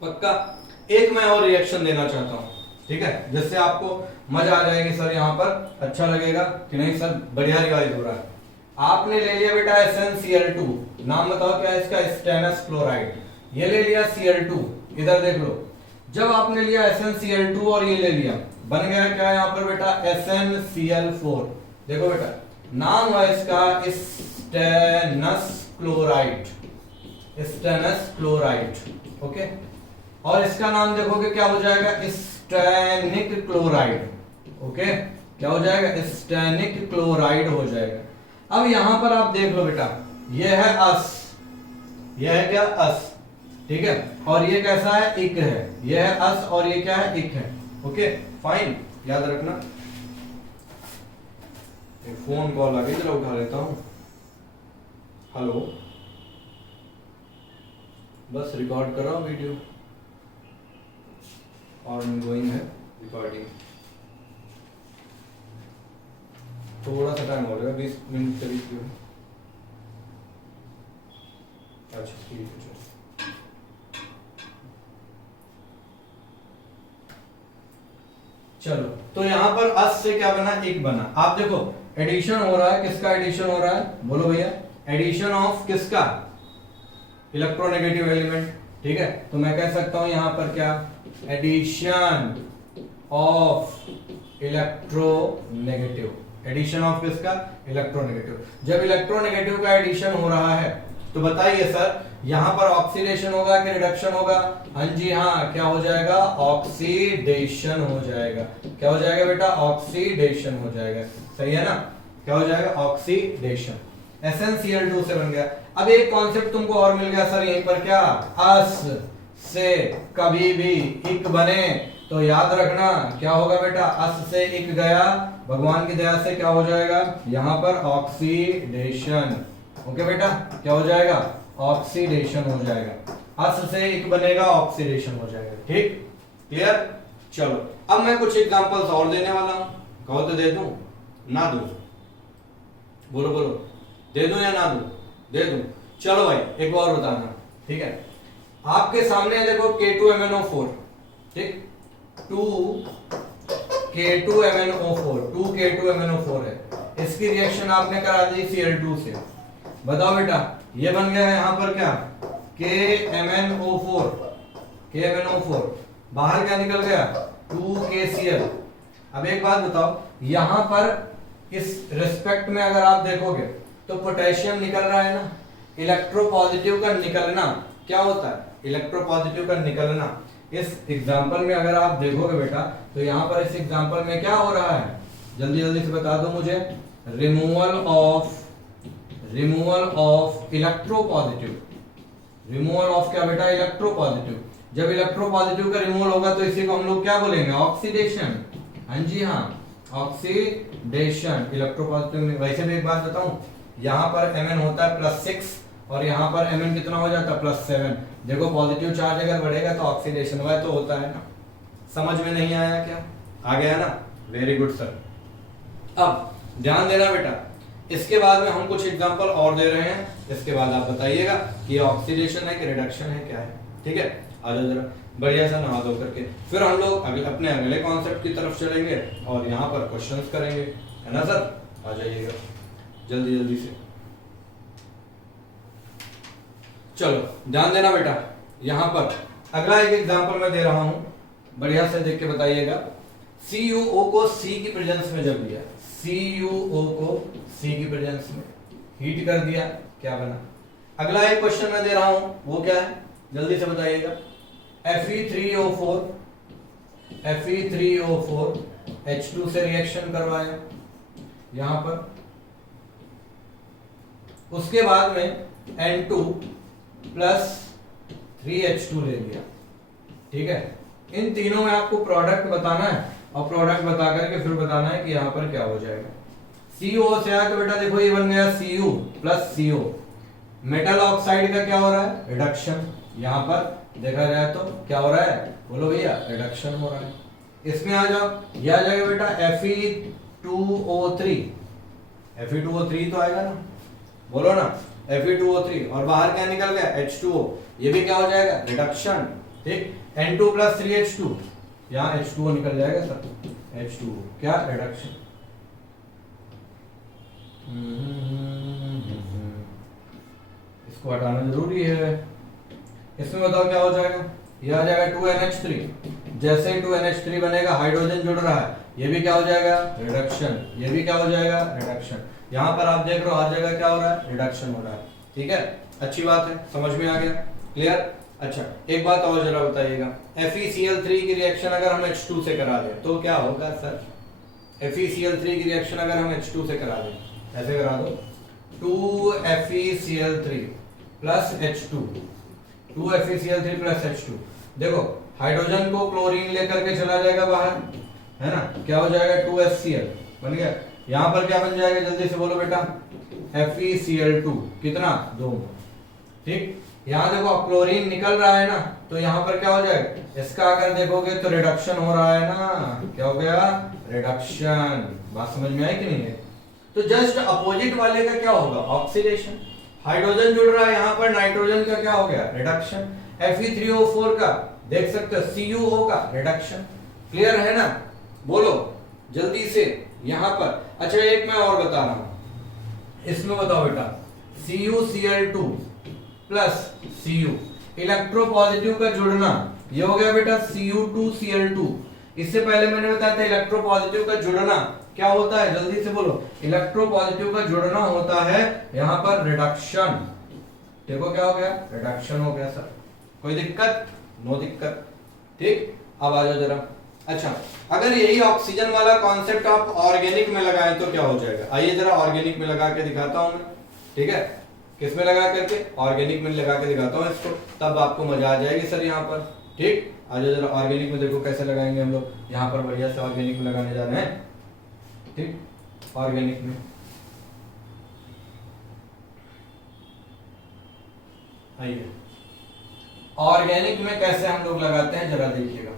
पक्का? एक मैं और रिएक्शन देना चाहता हूं, ठीक है, जिससे आपको मजा आ जाएगी सर, यहां पर अच्छा लगेगा कि नहीं सर बढ़िया रिवाइज हो रहा है। आपने ले लिया बेटा SnCl2, नाम बताओ क्या है इसका? Stannous chloride. ये ले लिया Cl2, इधर देख लो। जब आपने लिया SnCl2 और ये ले लिया, बन गया क्या यहां पर बेटा? SnCl4। देखो बेटा, नाम हुआ इसका stannous chloride, stannous chloride, okay. और इसका नाम देखोगे क्या हो जाएगा? Stenik chloride, okay. क्या हो जाएगा? स्टेनिक क्लोराइड हो जाएगा। अब यहां पर आप देख लो बेटा, ये है अस, ये है क्या? अस, ठीक है। और ये कैसा है? इक है। ये है अस और ये क्या है? इक है, ओके फाइन, याद रखना। एक फोन कॉल आ गई, जरा उठा लेता हूं। हेलो, बस रिकॉर्ड कर रहा हूं वीडियो, और गोइंग है रिकॉर्डिंग। थोड़ा सा टाइम हो गया, 20 मिनट करीब क्यों? अच्छा ठीक है, चलो। चलो, तो यहां पर अस से क्या बना? एक बना। आप देखो एडिशन हो रहा है, किसका एडिशन हो रहा है? बोलो भैया, एडिशन ऑफ किसका? इलेक्ट्रोनेगेटिव एलिमेंट, ठीक है। तो मैं कह सकता हूं यहां पर क्या? Addition of electronegative. Addition of किसका? इलेक्ट्रोनेगेटिव। जब इलेक्ट्रोनेगेटिव का एडिशन हो रहा है तो बताइए सर, यहां पर ऑक्सीडेशन होगा कि रिडक्शन होगा? हाँ जी हाँ, क्या हो जाएगा? ऑक्सीडेशन हो जाएगा। क्या हो जाएगा बेटा? ऑक्सीडेशन हो जाएगा। सही है ना? क्या हो जाएगा? ऑक्सीडेशन। SnCl2 से बन गया। अब एक कॉन्सेप्ट तुमको और मिल गया सर यहीं पर, क्या? अस से कभी भी इक बने तो याद रखना क्या होगा बेटा? अस से इक गया, भगवान की दया से क्या हो जाएगा? यहां पर ऑक्सीडेशन। ओके बेटा, क्या हो जाएगा? ऑक्सीडेशन हो जाएगा। अस से इक बनेगा, ऑक्सीडेशन हो जाएगा। ठीक, क्लियर? चलो, अब मैं कुछ एग्जांपल्स और देने वाला हूं। कहो तो दे दूं ना दूं? बोलो बोलो, दे दूं या ना दूं? दे दूं। चलो भाई, एक और बताना, ठीक है। आपके सामने देखो K2MnO4, ठीक, 2K2MnO4 है। इसकी रिएक्शन आपने करा दी Cl2 से। बताओ बेटा, ये बन गया है यहां पर क्या? KMnO4। बाहर क्या निकल गया? 2KCl। अब एक बात बताओ, यहां पर इस रिस्पेक्ट में अगर आप देखोगे तो पोटेशियम निकल रहा है ना। इलेक्ट्रोपॉजिटिव का निकलना क्या होता है? इलेक्ट्रोपॉजिटिव का निकलना। इस एग्जांपल में अगर आप देखोगे बेटा, तो यहां पर इस एग्जांपल में क्या हो रहा है? जल्दी जल्दी से बता दो मुझे। Removal of electropositive. Removal of क्या बेटा? इलेक्ट्रोपॉजिटिव। जब इलेक्ट्रोपॉजिटिव का रिमूवल होगा तो इसी को हम लोग क्या बोलेंगे? ऑक्सीडेशन। हाँ जी हाँ, ऑक्सीडेशन। इलेक्ट्रोपॉजिटिव में वैसे भी एक बात बताऊं, यहां पर Mn होता है +6 और यहां पर Mn कितना हो जाता है? +7। देखो पॉजिटिव चार्ज अगर बढ़ेगा तो ऑक्सीडेशन वह तो होता है ना। समझ में नहीं आया क्या? आ गया ना? Very good sir. अब ध्यान देना बेटा, इसके बाद में हम कुछ एग्जांपल और दे रहे हैं। इसके बाद आप बताइएगा कि ऑक्सीडेशन है कि रिडक्शन है, क्या है, ठीक है। आ जाओ जरा बढ़िया सा नहा धो करके, फिर हम लोग अपने अगले कॉन्सेप्ट की तरफ चलेंगे और यहाँ पर क्वेश्चंस करेंगे, है ना सर। आ जाइएगा जल्दी जल्दी से। चलो ध्यान देना बेटा, यहाँ पर अगला एक एग्जांपल मैं दे रहा हूं, बढ़िया से देख के बताइएगा। CuO को C की प्रेजेंस में जब लिया, CuO को C की प्रेजेंस में हीट कर दिया, क्या बना। अगला एक क्वेश्चन मैं दे रहा हूं, वो क्या है जल्दी से बताइएगा। Fe3O4 H2 से रिएक्शन करवाया यहां पर, उसके बाद में N2 प्लस 3H2 ले लिया, ठीक है। इन तीनों में आपको प्रोडक्ट बताना है और प्रोडक्ट बता करके फिर बताना है कि यहां पर क्या हो जाएगा। CO से आया तो बेटा देखो ये बन गया Cu plus CO, metal oxide का क्या हो रहा है, रिडक्शन। यहां पर देखा जाए तो क्या हो रहा है, बोलो भैया, रिडक्शन हो रहा है। इसमें आ जाओ, ये आ जाएगा बेटा Fe2O3, Fe2O3 तो आएगा ना, बोलो ना Fe2O3, और बाहर क्या निकल गया, H2O, ये भी क्या हो जाएगा, रिडक्शन, ठीक। N2 प्लस 3H2, यहाँ H2O निकल जाएगा सर, H2O क्या, रिडक्शन। इसको हटाना जरूरी है। इसमें बताओ क्या हो जाएगा, ये आ जाएगा 2NH3, जैसे ही 2NH3 बनेगा हाइड्रोजन जुड़ रहा है, ये भी क्या हो जाएगा, रिडक्शन, ये भी क्या हो जाएगा, रिडक्शन। यहाँ पर आप देख रहे हो हर जगह क्या हो रहा है, रिडक्शन हो रहा है, ठीक है। अच्छी बात है, समझ में आ गया, क्लियर। अच्छा एक बात और जरा बताइएगा, FeCl3 की रिएक्शन अगर हम H2 से करा दें तो क्या होगा सर। FeCl3 की रिएक्शन अगर हम H2 से करा दें, ऐसे करा दो, 2FeCl3 plus H2, 2FeCl3 plus H2। देखो हाइड्रोजन को क्लोरीन लेकर के चला जाएगा बाहर, है ना, क्या हो जाएगा, 2HCl बन गया। यहां पर क्या बन जाएगा, जल्दी से बोलो बेटा, FeCl2 कितना, 2, ठीक। यहां देखो क्लोरीन निकल रहा है ना, तो यहां पर क्या हो जाएगा, इसका अगर देखोगे तो रिडक्शन हो रहा है ना, क्या हो गया, रिडक्शन। बात समझ में आई कि नहीं है। तो जस्ट अपोजिट वाले का क्या होगा, ऑक्सीडेशन। हाइड्रोजन जुड़ रहा है यहां पर, नाइट्रोजन का क्या हो गया, रिडक्शन। Fe3O4 का देख सकते हो, CuO का रिडक्शन। क्लियर है ना, बोलो जल्दी से यहां पर। अच्छा एक मैं और बता रहा हूं, इसमें बताओ बेटा, CuCl2 प्लस Cu, इलेक्ट्रोपॉजिटिव का जुड़ना, ये हो गया बेटा Cu2Cl2। इससे पहले मैंने बताया था इलेक्ट्रोपॉजिटिव का जुड़ना क्या होता है, जल्दी से बोलो, इलेक्ट्रोपॉजिटिव का जुड़ना होता है यहां पर रिडक्शन। देखो क्या हो गया, रिडक्शन हो गया सर, कोई दिक्कत, नो दिक्कत, ठीक। अब आ जाओ जरा। अच्छा अगर यही ऑक्सीजन वाला कॉन्सेप्ट आप ऑर्गेनिक में लगाएं तो क्या हो जाएगा, आइए जरा ऑर्गेनिक में लगा के दिखाता हूं मैं, ठीक है। किस में लगा करके, ऑर्गेनिक में लगा के दिखाता हूं इसको, तब आपको मजा आ जाएगी सर यहाँ पर, ठीक। आ जाओ जरा ऑर्गेनिक में, देखो कैसे लगाएंगे हम लोग, यहाँ पर बढ़िया से ऑर्गेनिक में लगाने जा रहे हैं, ठीक। ऑर्गेनिक में आइए, ऑर्गेनिक में कैसे हम लोग लगाते हैं जरा देखिएगा।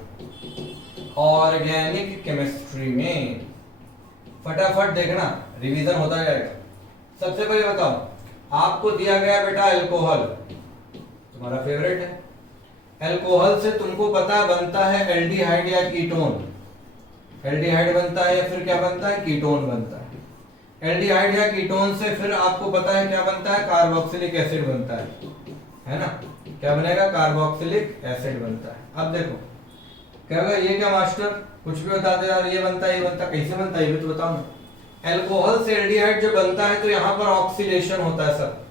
ऑर्गेनिक केमिस्ट्री में फटाफट देखना, रिवीजन होता जाएगा। सबसे पहले बताओ, आपको दिया गया बेटा अल्कोहल, तुम्हारा फेवरेट है। अल्कोहल से तुमको पता बनता है एल्डिहाइड या कीटोन, एल्डिहाइड बनता है या फिर क्या बनता है, कीटोन बनता है। एल्डिहाइड या कीटोन से फिर आपको पता है क्या बनता है, कार्बोक्सिलिक एसिड बनता है ना, क्या बनेगा, कार्बोक्सिलिक एसिड बनता है। अब देखो क्या होगा, ये क्या मास्टर कुछ भी बता दे यार, ये बनता है, ये बनता है, कैसे बनता है ये भी तो बताओ ना। एल्कोहल से एल्डिहाइड जब बनता है तो यहाँ पर ऑक्सीडेशन होता है सर।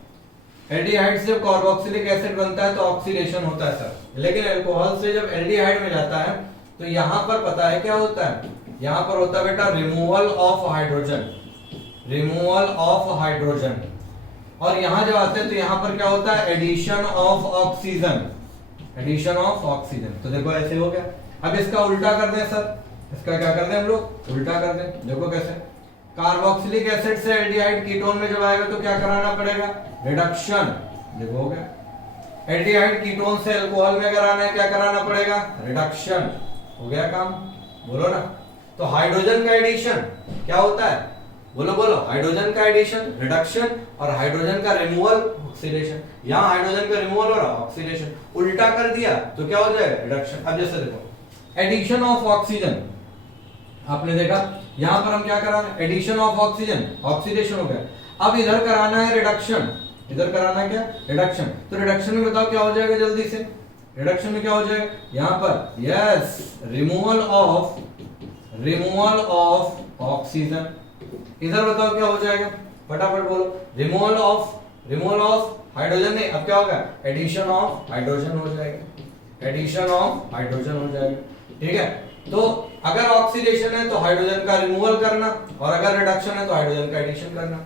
एल्डिहाइड से कार्बोक्सिलिक एसिड बनता है तो ऑक्सीडेशन होता है सर, लेकिन अल्कोहल से जब एल्डिहाइड में जाता है तो यहाँ पर पता है क्या होता है, यहाँ पर होता है बेटा removal of hydrogen, removal of hydrogen. और यहाँ जब आते हैं तो यहाँ पर क्या होता है, addition of oxygen, addition of oxygen. तो देखो ऐसे हो गया। अब इसका उल्टा कर दें सर, इसका क्या कर दें हम लोग, उल्टा कर दें। देखो कैसे, कार्बोक्सिलिक एसिड से एल्डिहाइड कीटोन में जब आएगा तो क्या कराना पड़ेगा, रिडक्शन। देखो हो गया। एल्डिहाइड कीटोन से अल्कोहल में अगर आना है क्या कराना पड़ेगा, रिडक्शन। हो गया काम, बोलो ना। तो हाइड्रोजन का एडिशन क्या होता है, बोलो बोलो, हाइड्रोजन का एडिशन रिडक्शन और हाइड्रोजन का रिमूवल ऑक्सीडेशन। यहाँ हाइड्रोजन का रिमूवल और ऑक्सीडेशन, उल्टा कर दिया तो क्या हो जाएगा रिडक्शन। अब जैसे देखो एडिशन ऑफ ऑक्सीजन, आपने देखा यहां पर हम क्या करा रहे हैं, एडिशन ऑफ ऑक्सीजन, ऑक्सीडेशन हो गया। अब इधर कराना है रिडक्शन, इधर कराना है क्या रिडक्शन। तो रिडक्शन में बताओ क्या हो जाएगा जल्दी से, रिडक्शन में क्या हो जाएगा यहां पर, यस रिमूवल ऑफ ऑक्सीजन। इधर बताओ क्या हो जाएगा, फटाफट बोलो, रिमूवल ऑफ हाइड्रोजन नहीं, अब क्या होगा एडिशन ऑफ हाइड्रोजन हो जाएगा, एडिशन ऑफ हाइड्रोजन हो जाएगा। ठीक है, तो अगर ऑक्सीडेशन है तो हाइड्रोजन का रिमूवल करना, और अगर रिडक्शन है तो हाइड्रोजन का एडिशन करना।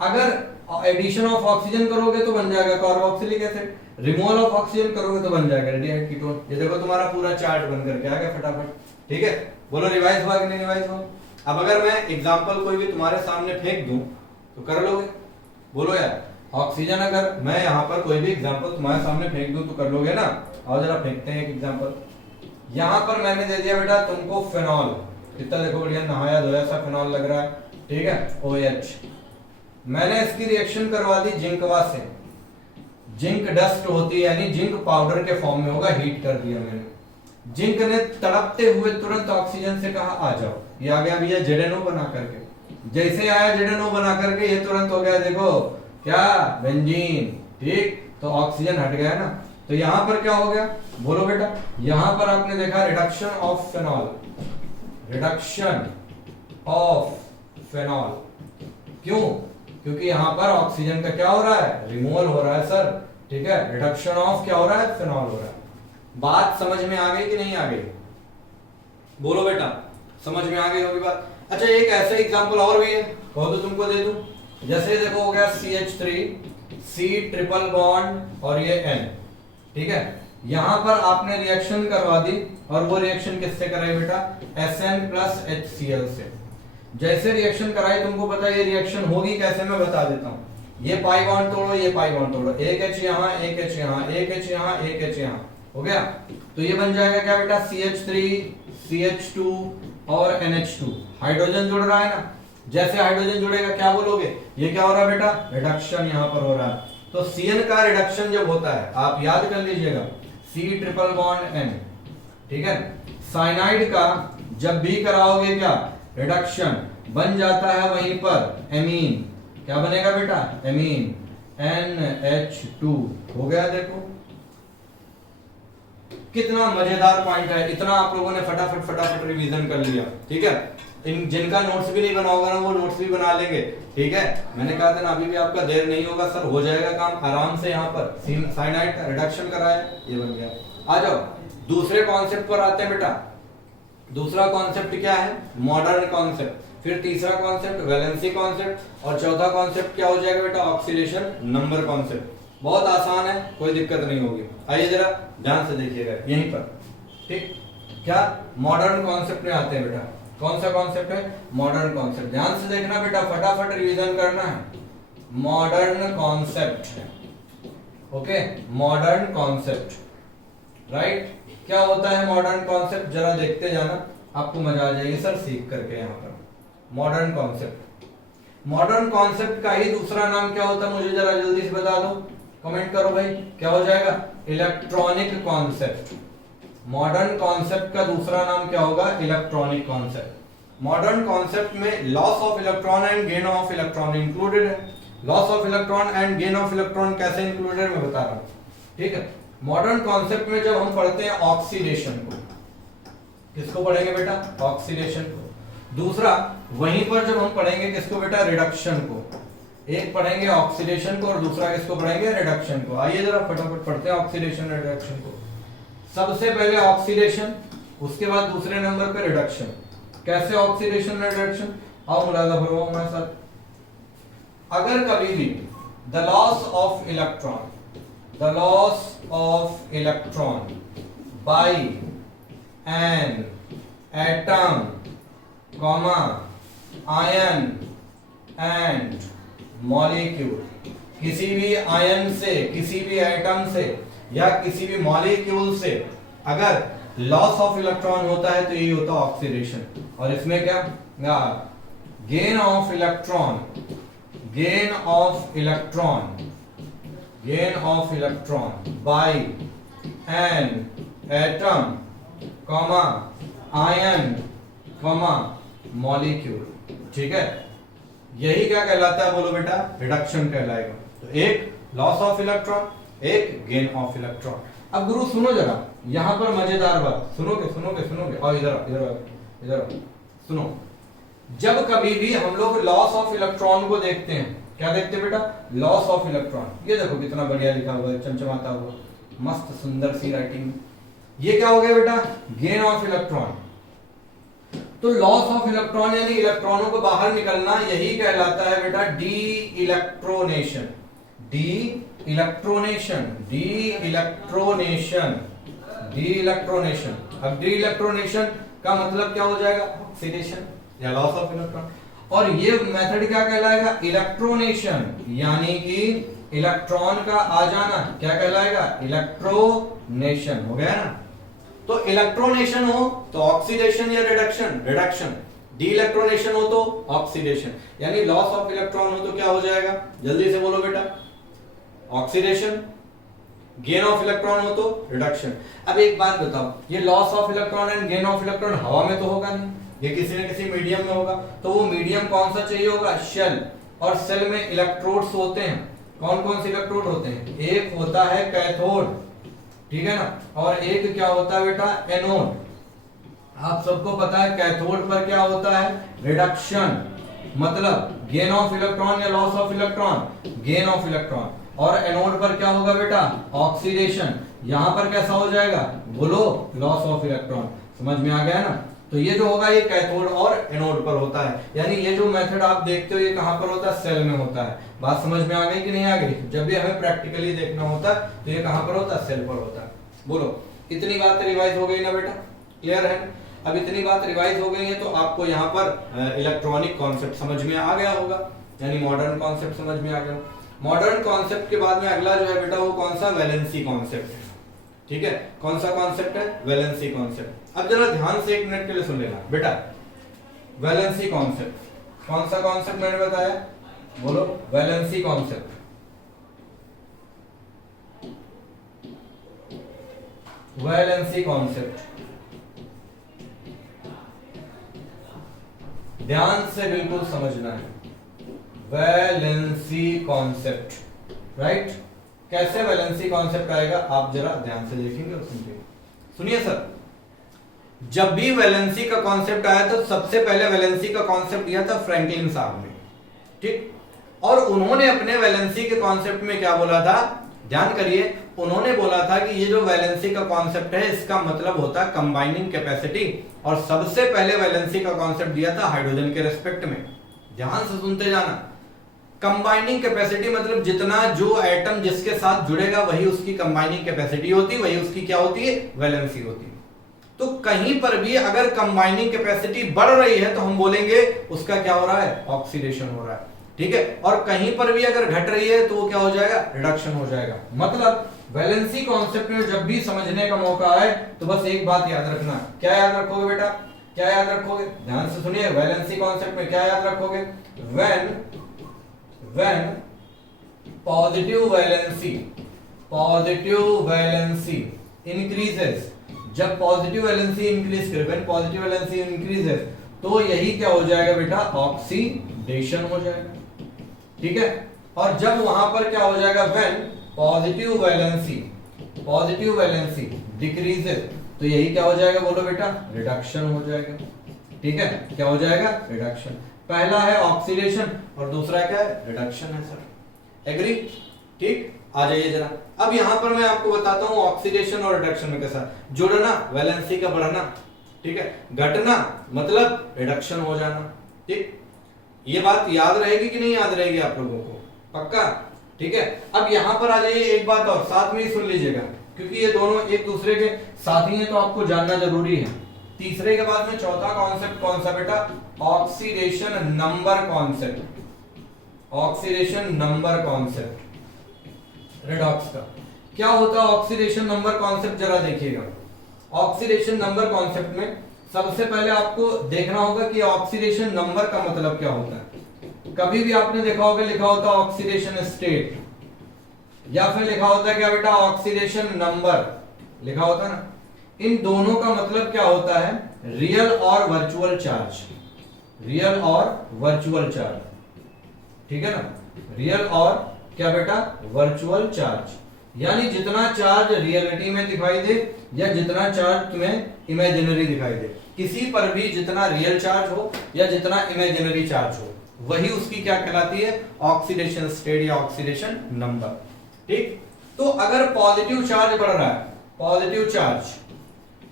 अगर एडिशन ऑफ ऑक्सीजन करोगे तो बन जाएगा carboxylic acid, removal of oxygen करोगे तो बन जाएगा रेडियल कीटोन। ये देखो तुम्हारा पूरा चार्ट बन करके आ गया फटाफट। ठीक है, बोलो रिवाइज हुआ कि नहीं रिवाइज हुआ। अब अगर मैं एग्जांपल कोई भी तुम्हारे सामने फेंक दूं तो कर लोगे, बोलो यार ऑक्सीजन, अगर मैं यहाँ पर कोई भी एग्जांपल तुम्हारे सामने फेंक दूं तो कर लोगे ना। और जरा फेंकते हैं एक एग्जांपल। यहाँ पर मैंने दे दिया बेटा तुमको फिनॉल, कितना देखो बढ़िया नहाया धोया सा फिनॉल लग रहा है। ठीक है, OH। मैंने इसकी रिएक्शन करवा दी जिंकवा से, जिंक डस्ट होती है यानी जिंक पाउडर के फॉर्म में होगा, हीट कर दिया मैंने। जिंक ने तड़पते हुए तुरंत ऑक्सीजन से कहा आ जाओ, ये आ गया भैया ZNO बना करके। जैसे आया ZNO बना करके ये तुरंत हो गया देखो क्या बेंजीन। ठीक, तो ऑक्सीजन हट गया ना। तो यहां पर क्या हो गया बोलो बेटा, यहां पर आपने देखा reduction of phenol, reduction of phenol. क्यों, क्योंकि यहां पर ऑक्सीजन का क्या हो रहा है रिमूवल हो रहा है सर। ठीक है, रिडक्शन ऑफ क्या हो रहा है फेनॉल हो रहा है। बात समझ में आ गई कि नहीं आ गई, बोलो बेटा समझ में आ गई होगी बात। अच्छा एक ऐसे एग्जांपल और भी है, कहो तो तुमको दे दूं। जैसे देखो हो गया CH3 C ट्रिपल बॉन्ड और ये N। ठीक है, यहां पर आपने रिएक्शन करवा दी, और वो रिएक्शन किससे कराई बेटा SN प्लस HCl से। जैसे रिएक्शन कराई तुमको पता है ये रिएक्शन होगी कैसे, मैं बता देता हूं। ये पाई बॉन्ड तोड़ो, ये पाई बॉन्ड तोड़ो, एक H यहां, एक H यहां, एक H यहां, एक H यहां, हो गया। तो ये बन जाएगा क्या बेटा CH3 CH2 और NH2। हाइड्रोजन जुड़ रहा है ना, जैसे हाइड्रोजन जुड़ेगा क्या बोलोगे, ये क्या हो रहा है बेटा रिडक्शन यहां पर हो रहा है। तो CN का रिडक्शन जब होता है आप याद कर लीजिएगा C ट्रिपल बॉन्ड N। ठीक है, साइनाइड का जब भी कराओगे क्या रिडक्शन बन जाता है वहीं पर एमीन, क्या बनेगा बेटा एमीन NH2 हो गया। देखो कितना मजेदार पॉइंट है, इतना आप लोगों ने फटाफट रिवीजन कर लिया। ठीक है, इन जिनका नोट्स भी नहीं बना होगा ना वो नोट्स भी बना लेंगे। ठीक है, मैंने कहा था ना अभी भी आपका देर नहीं होगा सर, हो जाएगा काम आराम से। यहाँ पर साइनाइड का रिडक्शन कराया, ये बन गया। आ जाओ दूसरे कॉन्सेप्ट पर आते हैं बेटा। दूसरा कॉन्सेप्ट क्या है मॉडर्न कॉन्सेप्ट, फिर तीसरा कॉन्सेप्ट वैलेंसी कॉन्सेप्ट, और चौथा कॉन्सेप्ट क्या हो जाएगा बेटा ऑक्सीडेशन नंबर कॉन्सेप्ट। बहुत आसान है, कोई दिक्कत नहीं होगी। आइए जरा ध्यान से देखिएगा यहीं पर। ठीक, क्या मॉडर्न कॉन्सेप्ट में आते हैं बेटा। कौन सा कॉन्सेप्ट है मॉडर्न कॉन्सेप्ट, ध्यान से देखना बेटा, फटाफट रिवीजन करना है। Modern concept, okay modern concept, right. क्या होता है मॉडर्न कॉन्सेप्ट, जरा देखते जाना, आपको मजा आ जाएगी सर सीख करके। यहाँ पर मॉडर्न कॉन्सेप्ट, मॉडर्न कॉन्सेप्ट का ही दूसरा नाम क्या होता है मुझे जरा जल्दी से बता दो, कमेंट करो भाई, क्या हो जाएगा इलेक्ट्रॉनिक कॉन्सेप्ट। मॉडर्न कॉन्सेप्ट का दूसरा नाम क्या होगा इलेक्ट्रॉनिक कॉन्सेप्ट। मॉडर्न कॉन्सेप्ट में loss of electron and gain of electron included है। Loss of electron and gain of electron कैसे इंक्लूडेड मैं बता रहा हूं। ठीक है, मॉडर्न कॉन्सेप्ट में जब हम पढ़ते हैं ऑक्सीडेशन को, किसको पढ़ेंगे बेटा ऑक्सीडेशन को। दूसरा वहीं पर जब हम पढ़ेंगे किसको बेटा रिडक्शन को। एक पढ़ेंगे ऑक्सीडेशन को और दूसरा किसको पढ़ेंगे रिडक्शन को। आइए जरा फटाफट पढ़ते हैं ऑक्सीडेशन रिडक्शन को। सबसे पहले ऑक्सीडेशन, उसके बाद दूसरे नंबर पे रिडक्शन। कैसे ऑक्सीडेशन रिडक्शन, आओ मुलाजा करो हमारे साथ। अगर कभी भी the loss of electron, the loss of electron by an atom comma ion and molecule, किसी भी आयन से, किसी भी एटम से या किसी भी मॉलिक्यूल से अगर लॉस ऑफ इलेक्ट्रॉन होता है तो ये होता है ऑक्सीडेशन। और इसमें क्या gain of electron, gain of electron, gain of electron by an atom comma ion comma molecule. ठीक है, यही क्या कहलाता है बोलो बेटा, रिडक्शन कहलाएगा। तो एक लॉस ऑफ इलेक्ट्रॉन, एक गेन ऑफ इलेक्ट्रॉन। अब गुरु सुनो जरा, यहां पर मजेदार बात, सुनोगे सुनोगे सुनोगे, और इधर सुनो। जब कभी भी हम लोग लॉस ऑफ इलेक्ट्रॉन को देखते हैं, क्या देखते हैं बेटा, लॉस ऑफ इलेक्ट्रॉन। ये देखो कितना बढ़िया लिखा हुआ है, चमचमाता हुआ, मस्त सुंदर सी राइटिंग। ये क्या हो गया बेटा, गेन ऑफ इलेक्ट्रॉन। तो लॉस ऑफ इलेक्ट्रॉन यानी इलेक्ट्रॉनों को बाहर निकलना, यही कहलाता है बेटा डी इलेक्ट्रोनेशन, डी इलेक्ट्रोनेशन, डी इलेक्ट्रोनेशन, डी इलेक्ट्रोनेशन। अब डी इलेक्ट्रोनेशन का मतलब क्या हो जाएगा, ऑक्सीडेशन या लॉस ऑफ इलेक्ट्रॉन। और ये मेथड क्या कहलाएगा, इलेक्ट्रोनेशन, यानी कि इलेक्ट्रॉन का आ जाना क्या कहलाएगा, इलेक्ट्रोनेशन। हो गया ना। तो इलेक्ट्रोनेशन हो तो ऑक्सीडेशन या रिडक्शन, रिडक्शन। डी इलेक्ट्रोनेशन हो तो ऑक्सीडेशन, यानी लॉस ऑफ इलेक्ट्रॉन हो तो क्या हो जाएगा, जल्दी से बोलो बेटा, ऑक्सीडेशन। गेन ऑफ इलेक्ट्रॉन हो तो रिडक्शन। अब एक बात बताओ, ये loss of electron and gain of electron हवा में तो होगा नहीं, ये किसी न किसी मीडियम में होगा। तो वो मीडियम कौन सा चाहिए होगा, शेल। और सेल में इलेक्ट्रोड्स होते हैं, कौन कौन से इलेक्ट्रोड होते हैं, एक होता है कैथोड, ठीक है ना, और एक क्या होता है बेटा, एनोड। आप सबको पता है कैथोड पर क्या होता है, रिडक्शन, मतलब गेन ऑफ इलेक्ट्रॉन या loss of electron, gain of electron. और एनोड पर क्या होगा बेटा, ऑक्सीडेशन। यहां पर कैसा हो जाएगा, बोलो, लॉस ऑफ इलेक्ट्रॉन। समझ में आ गया ना। तो ये जो होगा ये कैथोड और एनोड पर होता है, यानी ये जो मेथड आप देखते हो ये कहां पर होता है, सेल में होता है। बात समझ में आ गई कि नहीं आ गई। जब भी हमें प्रैक्टिकली देखना होता है तो ये कहां पर होता है, सेल पर होता है। बोलो, इतनी बात रिवाइज हो गई ना बेटा, क्लियर है। अब इतनी बात रिवाइज हो गई है तो आपको यहाँ पर इलेक्ट्रॉनिक कॉन्सेप्ट समझ में आ गया होगा, यानी मॉडर्न कॉन्सेप्ट समझ में आ गया। मॉडर्न कॉन्सेप्ट के बाद में अगला जो है बेटा वो कौन सा, वैलेंसी कॉन्सेप्ट है। ठीक है, कौन सा कॉन्सेप्ट है, वैलेंसी कॉन्सेप्ट। अब जरा ध्यान से 1 मिनट के लिए सुन लेना बेटा। वैलेंसी कॉन्सेप्ट, कौन सा कॉन्सेप्ट मैंने बताया, बोलो, वैलेंसी कॉन्सेप्ट। वैलेंसी कॉन्सेप्ट, ध्यान से बिल्कुल समझना है। Valency concept, right. कैसे वैलेंसी कॉन्सेप्ट आएगा आप जरा ध्यान से देखेंगे और सुनिए। सुनिए सर, जब भी वैलेंसी का कॉन्सेप्ट आया तो सबसे पहले वैलेंसी का कॉन्सेप्ट दिया था फ्रैंकलिन साहब ने, ठीक। और उन्होंने अपने वैलेंसी के कॉन्सेप्ट में क्या बोला था, ध्यान करिए, उन्होंने बोला था कि ये जो वैलेंसी का कॉन्सेप्ट है इसका मतलब होता है कंबाइनिंग कैपेसिटी। और सबसे पहले वैलेंसी का कॉन्सेप्ट दिया था हाइड्रोजन के रेस्पेक्ट में। ध्यान से सुनते जाना। कंबाइनिंग कैपेसिटी मतलब जितना जो एटम जिसके साथ जुड़ेगा वही उसकी कंबाइनिंग कैपेसिटी होती, वही उसकी क्या होती है, वैलेंसी होती है। तो कहीं पर भी अगर कंबाइनिंग कैपेसिटी बढ़ रही है तो हम बोलेंगे उसका क्या हो रहा है, ऑक्सीडेशन हो रहा है, ठीक है। और कहीं पर भी अगर घट रही है तो वो क्या हो जाएगा, रिडक्शन हो जाएगा। मतलब वैलेंसी कॉन्सेप्ट में जब भी समझने का मौका आए तो बस एक बात याद रखना। क्या याद रखोगे बेटा, क्या याद रखोगे, ध्यान से सुनिए। वैलेंसी कॉन्सेप्ट में क्या याद रखोगे, when positive valency increases, जब पॉजिटिव वैलेंसी इंक्रीज करे, when पॉजिटिव वैलेंसी इंक्रीजेस, तो यही क्या हो जाएगा बेटा, ऑक्सीडेशन हो जाएगा, ठीक है। और जब वहां पर क्या हो जाएगा, when पॉजिटिव वैलेंसी डिक्रीजेस, तो यही क्या हो जाएगा, बोलो बेटा, रिडक्शन हो जाएगा, ठीक है। क्या हो जाएगा, रिडक्शन। पहला है ऑक्सीडेशन और दूसरा क्या है, रिडक्शन है सर, एग्री, ठीक। आ जाइए जरा। अब यहां पर मैं आपको बताता हूं ऑक्सीडेशन और रिडक्शन में कैसा, जुड़ना वैलेंसी का बढ़ना, ठीक है, घटना मतलब रिडक्शन हो जाना, ठीक। ये बात याद रहेगी कि नहीं याद रहेगी आप लोगों को, पक्का, ठीक है। अब यहां पर आ जाइए, एक बात और साथ में ही सुन लीजिएगा क्योंकि ये दोनों एक दूसरे के साथी हैं तो आपको जानना जरूरी है। तीसरे के बाद में चौथा कॉन्सेप्ट कौन सा बेटा, oxidation number concept, oxidation number concept redox का। क्या होता है ऑक्सीडेशन नंबर कॉन्सेप्ट, जरा देखिएगा। ऑक्सीडेशन नंबर कॉन्सेप्ट में सबसे पहले आपको देखना होगा कि ऑक्सीडेशन नंबर का मतलब क्या होता है। कभी भी आपने देखा होगा लिखा होता है ऑक्सीडेशन स्टेट, या फिर लिखा होता है क्या बेटा ऑक्सीडेशन नंबर लिखा होता है ना। इन दोनों का मतलब क्या होता है, रियल और वर्चुअल चार्ज, रियल और वर्चुअल चार्ज, ठीक है ना, रियल और क्या बेटा वर्चुअल चार्ज, यानी जितना चार्ज रियलिटी में दिखाई दे या जितना चार्ज तुम्हें इमेजिनरी दिखाई दे, किसी पर भी जितना रियल चार्ज हो या जितना इमेजिनरी चार्ज हो, वही उसकी क्या कहलाती है, ऑक्सीडेशन स्टेट या ऑक्सीडेशन नंबर। ठीक, तो अगर पॉजिटिव चार्ज बढ़ रहा है, पॉजिटिव चार्ज,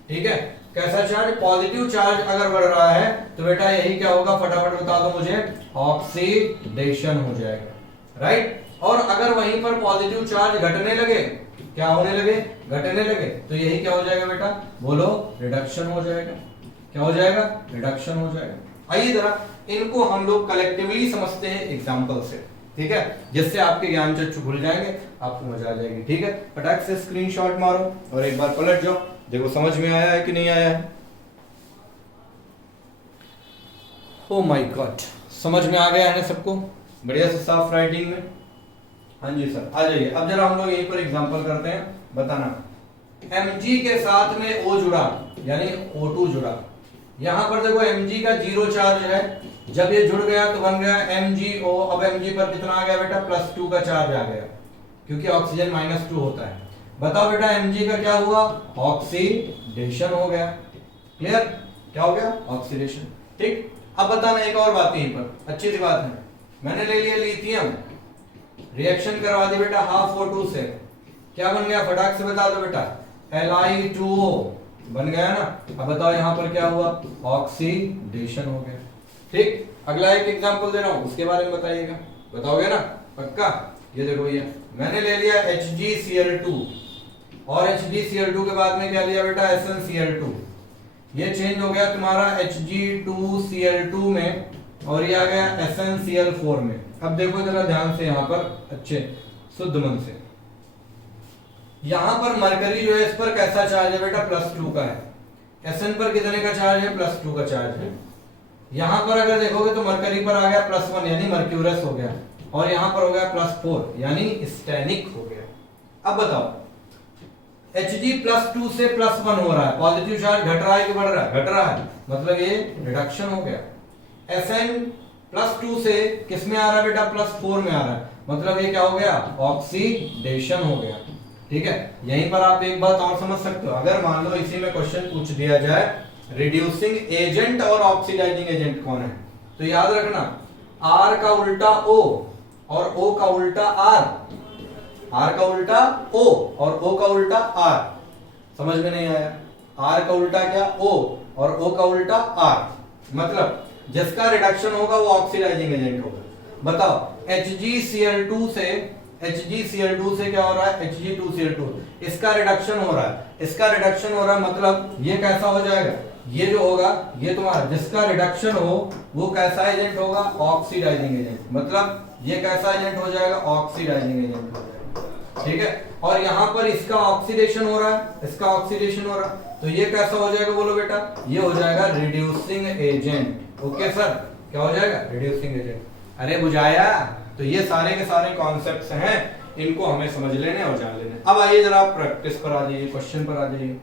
ठीक है, कैसा चार्ज, पॉजिटिव चार्ज अगर बढ़ रहा है तो बेटा यही क्या होगा, फटाफट बता दो मुझे, ऑक्सीडेशन हो जाएगा, राइट। और अगर वहीं पर पॉजिटिव चार्ज घटने लगे, क्या होने लगे, घटने लगे, तो यही क्या हो जाएगा बेटा, बोलो, रिडक्शन हो जाएगा। क्या हो जाएगा, रिडक्शन हो जाएगा। आइए जरा इनको हम लोग कलेक्टिवली समझते हैं एग्जांपल से, ठीक है, जिससे आपके ज्ञान चक्षु खुल जाएंगे, आपको मजा आ जाएगी। ठीक है, फटाक से स्क्रीनशॉट मारो और एक बार पलट जाओ, देखो समझ में आया है कि नहीं आया है। ओ माय गॉड, समझ में आ गया है ना सबको, बढ़िया से साफ राइटिंग में। हाँ जी सर, आ जाइए। अब जरा हम लोग यहीं पर एग्जांपल करते हैं, बताना। Mg के साथ में O जुड़ा, यानी O2 जुड़ा। यहां पर देखो Mg का 0 चार्ज है, जब ये जुड़ गया तो बन गया MgO। अब Mg पर कितना आ गया बेटा, +2 का चार्ज आ गया, क्योंकि ऑक्सीजन -2 होता है। बताओ बेटा Mg का क्या हुआ, ऑक्सीडेशन हो गया। क्लियर, क्या हो गया, ऑक्सीडेशन। ठीक, अब बताना एक और बात यहीं पर, अच्छी सी बात है, मैंने ले लिया लिथियम, रिएक्शन करवा दी बेटा हाफ O2 से, क्या बन गया, फटाक से बता दो बेटा, Li2O बन गया ना। अब बताओ यहां पर क्या हुआ, ऑक्सीडेशन हो गया। ठीक, अगला एक एग्जांपल दे रहा हूं, उसके बारे में बताइएगा, बताओगे ना पक्का। ये देखो भैया, मैंने ले लिया HgCl2 और HgCl2 के बाद में क्या लिया बेटा, SnCl2। ये चेंज हो गया तुम्हारा Hg2Cl2 में और ये आ गया SnCl4 में। अब देखो जरा ध्यान से, यहां पर अच्छे शुद्ध मन से, यहां पर मरकरी जो है इस पर कैसा चार्ज है बेटा, +2 का है। Sn पर कितने का चार्ज है, +2 का चार्ज है। यहां पर अगर देखोगे तो मरकरी पर आ गया +1 यानी मर्क्यूरस हो गया, और यहां पर हो गया +4 यानी स्टेनिक हो गया। अब बताओ Hg+2 से +1 हो रहा है, पॉजिटिव चार्ज घट रहा है कि बढ़ रहा है, घट रहा है, मतलब ये रिडक्शन हो गया। Sn+2 से किस में आ रहा है बेटा, +4 में आ रहा है, मतलब ये क्या हो गया, ऑक्सीडेशन हो गया। ठीक है, यहीं पर आप एक बात और समझ सकते हो, अगर मान लो इसी में क्वेश्चन पूछ दिया जाए रिड्यूसिंग एजेंट और ऑक्सीडाइजिंग एजेंट कौन है, तो याद रखना R का उल्टा O और O का उल्टा R, R का उल्टा O और O का उल्टा R। समझ में नहीं आया, R का उल्टा क्या, O और O का उल्टा R, मतलब जिसका रिडक्शन होगा वो ऑक्सीडाइजिंग एजेंट होगा। बताओ HgCl2 से क्या हो रहा है, Hg2Cl2, इसका रिडक्शन हो रहा है, इसका रिडक्शन हो रहा है, मतलब ये कैसा हो जाएगा, ये जो होगा ये तुम्हारा जिसका रिडक्शन हो वो कैसा एजेंट होगा, ऑक्सीडाइजिंग एजेंट, मतलब ये कैसा एजेंट हो जाएगा, ऑक्सीडाइजिंग एजेंट हो जाएगा। ठीक है, और यहां पर इसका ऑक्सीडेशन हो रहा है, इसका ऑक्सीडेशन हो रहा है, तो ये कैसा हो जाएगा, बोलो बेटा, ये हो जाएगा रिड्यूसिंग एजेंट। ओके सर, क्या हो जाएगा, रिड्यूसिंग एजेंट। अरे बुझाया, तो ये सारे के सारे कॉन्सेप्ट्स हैं, इनको हमें समझ लेने और जान लेने। अब आइए जरा प्रैक्टिस पर आ जाइए, क्वेश्चन पर आ जाइए।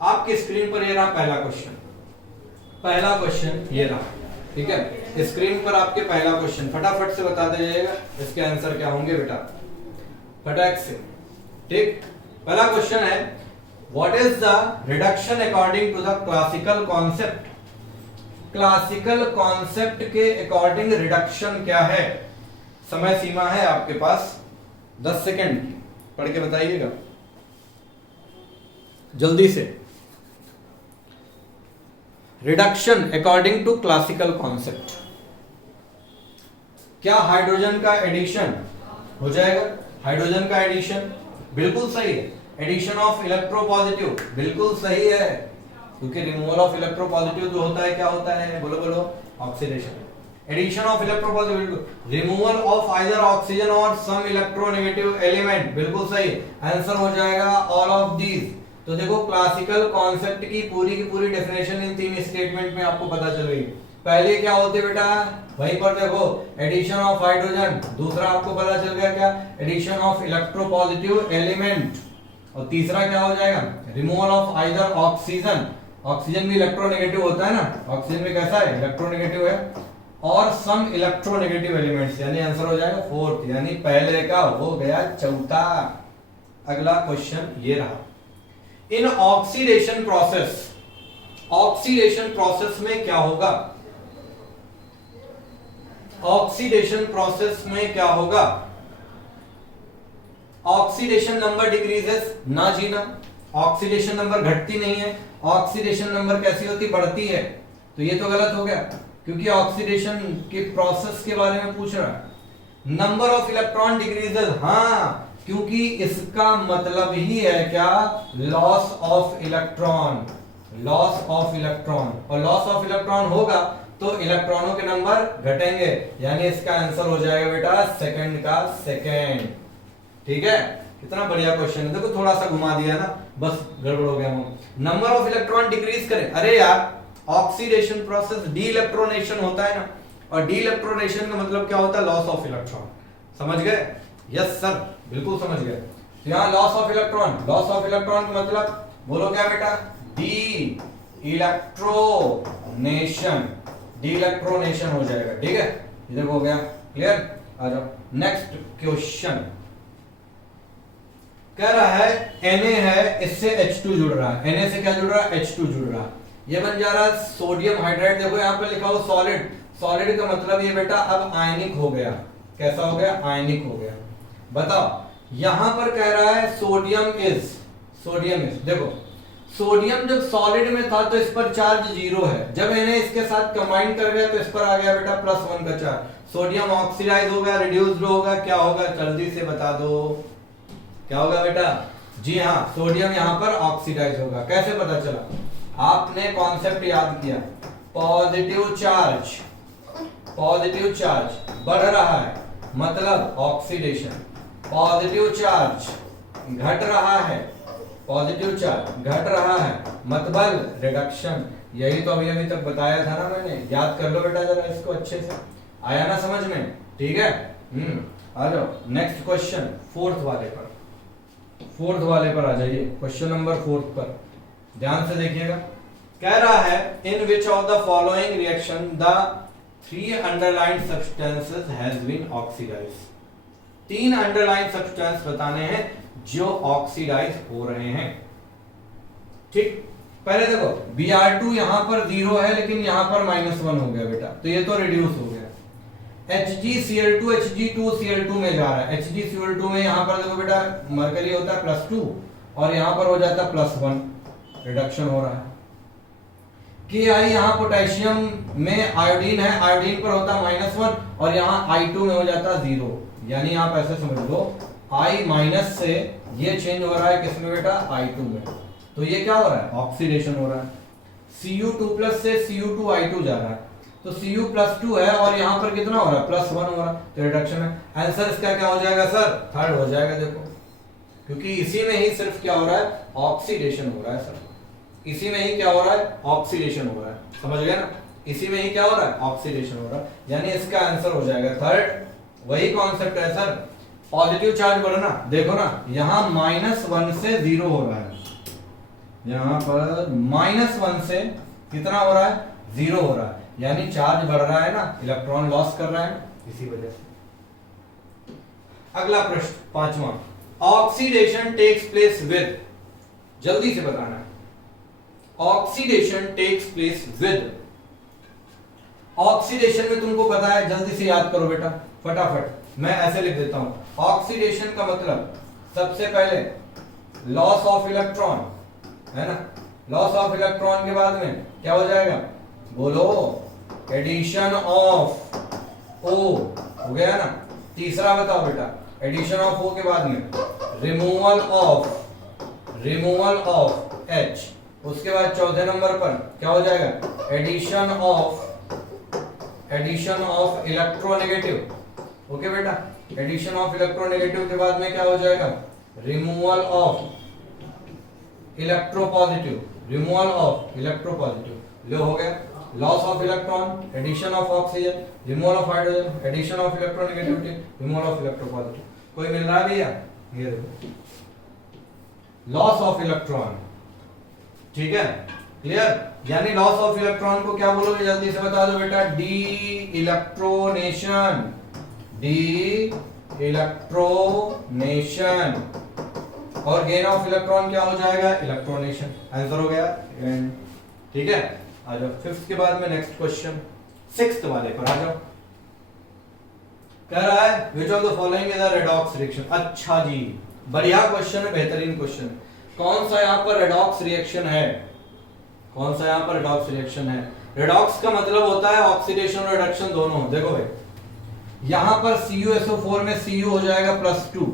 आपकी स्क्रीन पर ये रहा पहला क्वेश्चन, पहला क्वेश्चन ये रहा, ठीक है, स्क्रीन पर आपके पहला क्वेश्चन, फटाफट से बता दीजिएगा इसके आंसर क्या होंगे बेटा, फटाक से। ठीक, पहला क्वेश्चन है, what is the reduction according to the classical concept. Classical concept के अकॉर्डिंग रिडक्शन क्या है। समय सीमा है आपके पास 10 सेकंड की, पढ़ के बताइएगा जल्दी से। Reduction according to classical concept, क्या हाइड्रोजन का एडिशन हो जाएगा, हाइड्रोजन का एडिशन बिल्कुल सही है, एडिशन ऑफ इलेक्ट्रोपॉजिटिव बिल्कुल सही है, क्योंकि रिमूवल ऑफ इलेक्ट्रोपॉजिटिव जो होता है क्या होता है, बोलो बोलो, oxidation. Addition of electropositive, removal of either oxygen और सम इलेक्ट्रोनेगेटिव एलिमेंट बिल्कुल सही, आंसर हो जाएगा ऑल ऑफ दीज। तो देखो क्लासिकल कॉन्सेप्ट की पूरी डेफिनेशन इन 3 स्टेटमेंट में आपको पता चल गई। पहले क्या होते बेटा, वहीं पर देखो एडिशन ऑफ हाइड्रोजन, दूसरा आपको पता चल गया क्या, एडिशन ऑफ इलेक्ट्रोपॉजिटिव एलिमेंट, और तीसरा क्या हो जाएगा, removal of either oxygen, oxygen भी इलेक्ट्रोनेगेटिव होता है ना, ऑक्सीजन भी कैसा है, इलेक्ट्रोनेगेटिव है, और सम इलेक्ट्रोनेगेटिव एलिमेंट्स, यानी आंसर हो जाएगा फोर्थ, यानी पहले का हो गया चौथा। अगला क्वेश्चन ये रहा, इन ऑक्सीडेशन प्रोसेस में क्या होगा, ऑक्सीडेशन प्रोसेस में क्या होगा, ऑक्सीडेशन नंबर डिक्रीजेस, ना जीना, ऑक्सीडेशन नंबर घटती नहीं है, ऑक्सीडेशन नंबर कैसी होती, बढ़ती है, तो ये तो गलत हो गया क्योंकि ऑक्सीडेशन के प्रोसेस के बारे में पूछ रहा है। नंबर ऑफ इलेक्ट्रॉन डिक्रीजेस, हाँ, क्योंकि इसका मतलब ही है क्या, loss of electron, loss of electron, और लॉस ऑफ इलेक्ट्रॉन होगा तो इलेक्ट्रॉनों के नंबर घटेंगे, यानी इसका आंसर हो जाएगा बेटा सेकंड का सेकंड। ठीक है, कितना बढ़िया क्वेश्चन है, देखो थोड़ा सा घुमा दिया ना, बस गड़बड़ हो गया। नंबर ऑफ इलेक्ट्रॉन डिक्रीज करें, अरे यार ऑक्सीडेशन प्रोसेस डी इलेक्ट्रोनेशन होता है ना, और डी इलेक्ट्रोनेशन का मतलब क्या होता है, लॉस ऑफ इलेक्ट्रॉन, समझ गए, यस सर बिल्कुल समझ गए। तो यहाँ loss of electron, loss of electron का मतलब बोलो क्या बेटा, डी इलेक्ट्रोनेशन, डी इलेक्ट्रोनेशन हो जाएगा। ठीक है, इधर हो गया क्लियर। आ जाओ नेक्स्ट क्वेश्चन, कह रहा है Na है, इससे H2 जुड़ रहा है, Na से क्या जुड़ रहा है, H2 जुड़ रहा है, ये बन जा रहा है सोडियम हाइड्राइड। देखो यहाँ पे लिखा हो सॉलिड, सॉलिड का मतलब ये बेटा अब आयनिक हो गया, कैसा हो गया, आयनिक हो गया। बताओ यहां पर कह रहा है सोडियम इज, देखो सोडियम जब सॉलिड में था तो इस पर चार्ज 0 है, जब इन्हें इसके साथ कंबाइन कर गया तो इस पर आ गया बेटा +1 का चार्ज, सोडियम ऑक्सीडाइज हो गया, रिड्यूस्ड होगा, क्या होगा जल्दी से बता दो, क्या होगा बेटा, जी हाँ सोडियम यहां पर ऑक्सीडाइज होगा। कैसे पता चला, आपने कॉन्सेप्ट याद किया, पॉजिटिव चार्ज बढ़ रहा है मतलब ऑक्सीडेशन, पॉजिटिव चार्ज घट रहा है, पॉजिटिव चार्ज घट रहा है मतलब रिडक्शन। यही तो अभी तक बताया था ना मैंने, याद कर लो बेटा जरा इसको अच्छे से, आया ना समझ में, ठीक है। आ जाओ नेक्स्ट क्वेश्चन, फोर्थ वाले पर आ जाइए, क्वेश्चन नंबर 4 पर ध्यान से देखिएगा। कह रहा है in which of the following reaction the 3 underlined substances has been oxidised, 3 underline substance बताने हैं जो ऑक्सीडाइज हो रहे हैं। ठीक, पहले देखो Br2 यहां पर 0 है लेकिन यहां पर -1 हो गया बेटा, तो ये तो रिड्यूस हो गया। HgCl2 Hg2Cl2 में जा रहा है, HgCl2 में यहां पर देखो बेटा मरकरी होता है +2 और यहां पर हो जाता है +1, रिडक्शन हो रहा है। Ki यहाँ पोटेशियम में आयोडीन है, आयोडीन पर होता है -1 और यहाँ I2 में हो जाता है 0, यानी आप ऐसे समझ लो I- से ये चेंज हो रहा है किसमें बेटा, I2 में, तो ये क्या हो रहा है, ऑक्सीडेशन हो रहा है। Cu2+ से Cu2I2 जा रहा है, तो Cu+2 है और यहाँ पर कितना हो रहा है, +1 हो रहा है, तो रिडक्शन है। आंसर इसका क्या हो जाएगा सर, थर्ड हो जाएगा। देखो क्योंकि इसी में ही सिर्फ क्या हो रहा है, ऑक्सीडेशन हो रहा है सर, इसी में ही क्या हो रहा है, ऑक्सीडेशन हो रहा है, समझ गए ना, इसी में ही क्या हो रहा है, ऑक्सीडेशन हो रहा है, यानी इसका आंसर हो जाएगा थर्ड। वही कॉन्सेप्ट है सर, पॉजिटिव चार्ज बढ़ना, देखो ना यहाँ -1 से 0 हो रहा है, यहाँ पर -1 से कितना हो रहा है, 0 हो रहा है, यानी चार्ज बढ़ रहा है ना, इलेक्ट्रॉन लॉस कर रहा है इसी वजह से। अगला प्रश्न 5वां, ऑक्सीडेशन टेक्स प्लेस विद, जल्दी से बताना है, oxidation takes place with, oxidation में तुमको पता है, जल्दी से याद करो बेटा फटाफट, मैं ऐसे लिख देता हूं, ऑक्सीडेशन का मतलब सबसे पहले लॉस ऑफ इलेक्ट्रॉन है ना, लॉस ऑफ इलेक्ट्रॉन के बाद में क्या हो जाएगा, बोलो एडिशन ऑफ O, हो गया ना। तीसरा बताओ बेटा, एडिशन ऑफ O के बाद में रिमूवल ऑफ H, उसके बाद चौथे नंबर पर क्या हो जाएगा, एडिशन ऑफ इलेक्ट्रोनेगेटिव, ओके बेटा, एडिशन ऑफ इलेक्ट्रोनेगेटिव के बाद में क्या हो जाएगा, removal of electropositive, removal of electropositive, लो हो गया, loss of electron, addition of oxygen, removal of hydrogen, addition of electronegativity, removal of electropositive. कोई मिल रहा है भैया? ये देखो, लॉस ऑफ इलेक्ट्रॉन, ठीक है, क्लियर। यानी लॉस ऑफ इलेक्ट्रॉन को क्या बोलोगे, जल्दी से बता दो बेटा, डी इलेक्ट्रोनेशन, डी इलेक्ट्रोनेशन। और गेन ऑफ इलेक्ट्रॉन क्या हो जाएगा, इलेक्ट्रोनेशन। आंसर हो गया, ठीक है। आ जाओ फिफ्थ के बाद में नेक्स्ट क्वेश्चन, सिक्स्थ वाले पर आ जाओ। कह रहा है विच of the following is a redox reaction. अच्छा जी, बढ़िया क्वेश्चन है, बेहतरीन क्वेश्चन है। कौन सा यहाँ पर रेडॉक्स रिएक्शन है, कौन सा यहाँ पर रेडॉक्स रिएक्शन है? रेडॉक्स का मतलब होता है ऑक्सीडेशन और रिडक्शन दोनों। देखो भाई, यहां पर CuSO4 में Cu हो जाएगा +2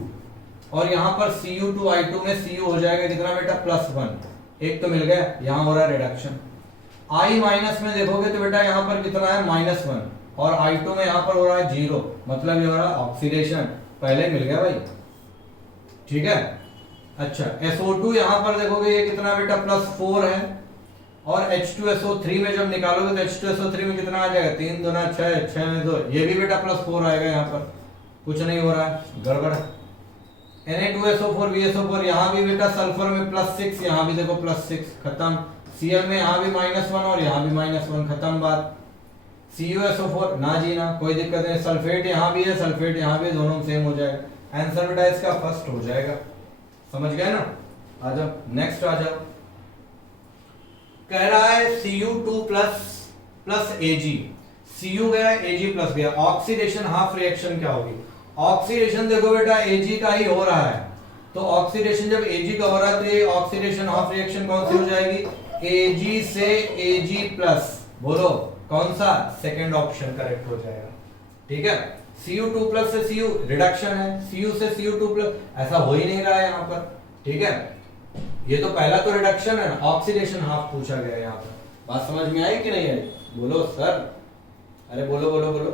और यहां पर Cu2I2 में Cu हो जाएगा कितना बेटा, +1। एक तो मिल गया, यहां हो रहा है रिडक्शन। I माइनस में देखोगे तो बेटा यहां पर कितना है, -1 और I2 में यहां पर हो रहा है 0, मतलब ये हो रहा है ऑक्सीडेशन। पहले मिल गया भाई, ठीक है। अच्छा, SO2 यहां पर देखोगे ये कितना बेटा, +4 है और H2SO3 में जब निकालोगे तो H2SO3 में कितना आ जाएगा, 3 दूना 6, 6 में 2, ये भी बेटा +4 आएगा। यहाँ पर कुछ नहीं हो रहा है, गड़बड़ है। Na2SO4 VSO4 यहाँ भी बेटा सल्फर में +6, यहाँ भी देखो +6, खत्म। Cl में यहाँ भी -1 और यहाँ भी -1, खत्म बात। CuSO4 ना जी ना, कोई दिक्कत नहीं। सल्फेट यहाँ भी है, सल्फेट यहाँ भी, दोनों सेम हो जाएगा। आंसर बेटा इसका फर्स्ट हो जाएगा, समझ गए ना। आ जाओ नेक्स्ट आ जाओ। कह रहा है Cu2 प्लस Ag, Cu गया, Ag प्लस गया, ऑक्सीडेशन हाफ रिएक्शन क्या होगी? ऑक्सीडेशन देखो बेटा Ag का ही हो रहा है, तो ऑक्सीडेशन जब Ag का हो रहा है तो ये ऑक्सीडेशन हाफ रिएक्शन कौन सी हो जाएगी, Ag से Ag प्लस। बोलो कौन सा? सेकंड ऑप्शन करेक्ट हो जाएगा, ठीक है। Cu2 प्लस से Cu रिडक्शन है, Cu से Cu2 प्लस, ऐसा हो ही नहीं रहा है यहाँ पर, ठीक है। ये तो पहला तो रिडक्शन है ना, ऑक्सीडेशन हाफ पूछा गया है यहाँ पर। बात समझ में आई कि नहीं आई? बोलो सर, अरे बोलो बोलो बोलो,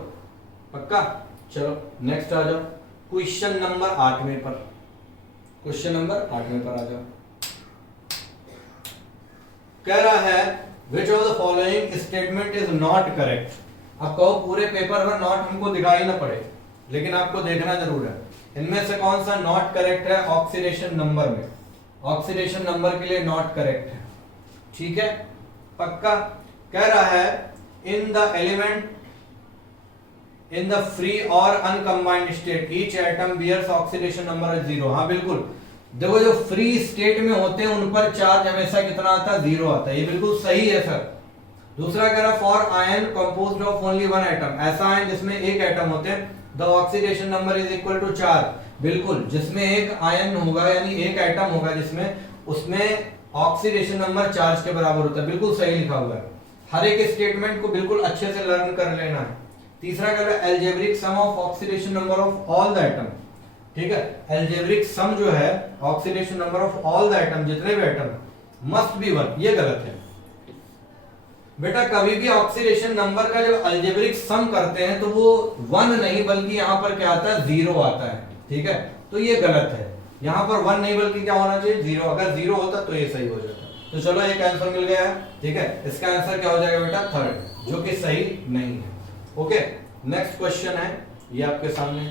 पक्का। चलो नेक्स्ट आ जाओ, क्वेश्चन नंबर 8वें पर, क्वेश्चन नंबर 8वें पर आ जाओ। कह रहा है विच of the following statement is not correct. अब कहो पूरे पेपर में नॉट हमको दिखाई ना पड़े, लेकिन आपको देखना जरूर है। इनमें से कौन सा नॉट करेक्ट है ऑक्सीडेशन नंबर में? ऑक्सीडेशन नंबर के लिए नॉट करेक्ट है, ठीक है, पक्का। कह रहा है in the element in the free और uncombined state each atom bears oxidation number 0। हाँ बिल्कुल, देखो जो फ्री स्टेट में होते हैं उन पर चार्ज हमेशा कितना आता है, 0 आता है, ये बिल्कुल सही है सर। दूसरा कह रहा for ion composed of only 1 atom, ऐसा आयन जिसमें एक एटम होते हैं, the oxidation number is equal to 4। बिल्कुल, जिसमें एक आयन होगा यानी एक एटम होगा जिसमें, उसमें ऑक्सीडेशन नंबर चार्ज के बराबर होता है, बिल्कुल सही लिखा हुआ है। हर एक स्टेटमेंट को बिल्कुल अच्छे से लर्न कर लेना है। तीसरा कह रहा है algebraic sum of oxidation number of all the atom, ठीक है। एल्जेब्रिक सम जो है oxidation number of all the atom, जितने भी एटम, मस्ट बी 1, ये गलत है बेटा। कभी भी ऑक्सीडेशन नंबर का जब एल्जेब्रिक सम करते हैं तो वो 1 नहीं बल्कि यहाँ पर क्या आता है, 0 आता है, ठीक है। तो ये गलत है, यहाँ पर 1 नहीं बल्कि क्या होना चाहिए, 0। अगर 0 होता तो ये सही हो जाता। तो चलो एक आंसर मिल गया है, ठीक है। इसका आंसर क्या हो जाएगा बेटा, 3rd, जो कि सही नहीं है। ओके, नेक्स्ट क्वेश्चन है ये आपके सामने।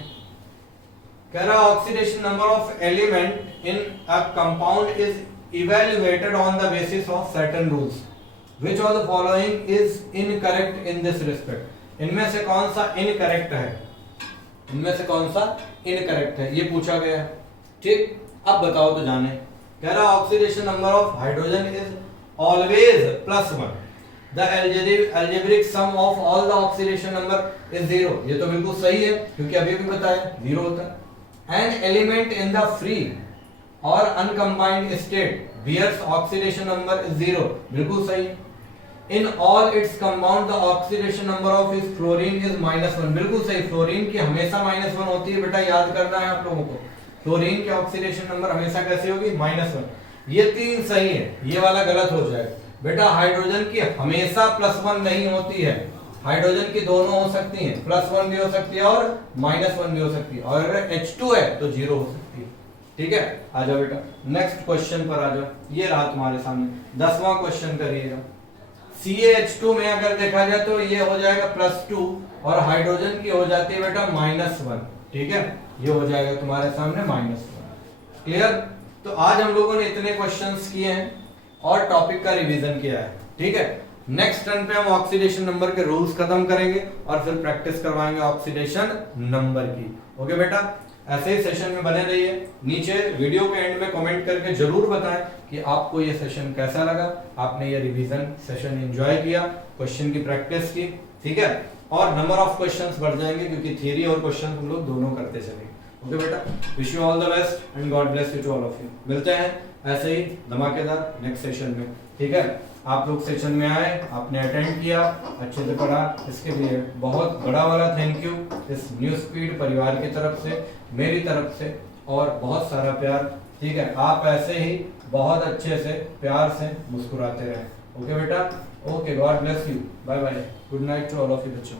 कह रहा oxidation number of element in a compound is evaluated on the basis of certain rules. Which of the following is incorrect in this respect? इनमें से कौन सा इनकरेक्ट है, इनमें से कौन सा इनकरेक्ट है, ये पूछा गया, ठीक। अब बताओ तो जाने। कह रहा oxidation number of hydrogen is always +1, the algebraic sum of all the oxidation number is 0। ये तो बिल्कुल सही है क्योंकि अभी भी बताया 0 होता है। An element in the free और uncombined state bears oxidation number is 0, बिल्कुल सही। In all its compound the oxidation number of its fluorine is -1, बिल्कुल सही। फ्लोरीन की हमेशा -1 होती है बेटा, याद करना है आप लोगों को। फ्लोरीन की ऑक्सीडेशन नंबर हमेशा कैसी होगी, -1। ये 3 सही है, ये वाला गलत हो जाएगा बेटा। हाइड्रोजन की हमेशा +1 नहीं होती है, हाइड्रोजन की दोनों हो सकती हैं, +1 भी हो सकती है और -1 भी हो सकती है, और अगर H2 है तो 0 हो सकती है, ठीक है, आ जाओ बेटा नेक्स्ट क्वेश्चन पर आ जाओ। ये रहा तुम्हारे सामने 10वां क्वेश्चन करिएगा। CaH2 में अगर देखा जाए तो ये हो जाएगा +2 और हाइड्रोजन की हो जाती है बेटा -1। ठीक है, ये हो जाएगा तुम्हारे सामने -1। क्लियर? तो आज हम लोगों ने इतने क्वेश्चंस किए हैं और टॉपिक का रिवीजन किया है। ठीक है, नेक्स्ट टर्न पे हम ऑक्सीडेशन नंबर के रूल्स खत्म करेंगे और फिर प्रैक्टिस करवाएंगे ऑक्सीडेशन नंबर की। ओके बेटा, ऐसे ही सेशन में बने रहिए। नीचे वीडियो के एंड में कमेंट करके जरूर बताएं कि आपको ये सेशन कैसा लगा, आपने ये रिवीजन सेशन एंजॉय किया, क्वेश्चन की प्रैक्टिस की। ठीक है, और नंबर ऑफ क्वेश्चंस बढ़ जाएंगे क्योंकि थियरी और क्वेश्चन हम लोग दोनों करते चलेंगे। ओके बेटा, wish you all the best and God bless you to all of you. मिलते हैं ऐसे ही धमाकेदार नेक्स्ट सेशन में। ठीक है, आप लोग सेशन में आए, आपने अटेंड किया, अच्छे से पढ़ा, इसके लिए बहुत बड़ा वाला थैंक यू इस न्यू स्पीड परिवार की तरफ से, मेरी तरफ से, और बहुत सारा प्यार। ठीक है, आप ऐसे ही बहुत अच्छे से प्यार से मुस्कुराते रहें। ओके बेटा, okay, God bless you, bye bye, good night to all of you बच्चों।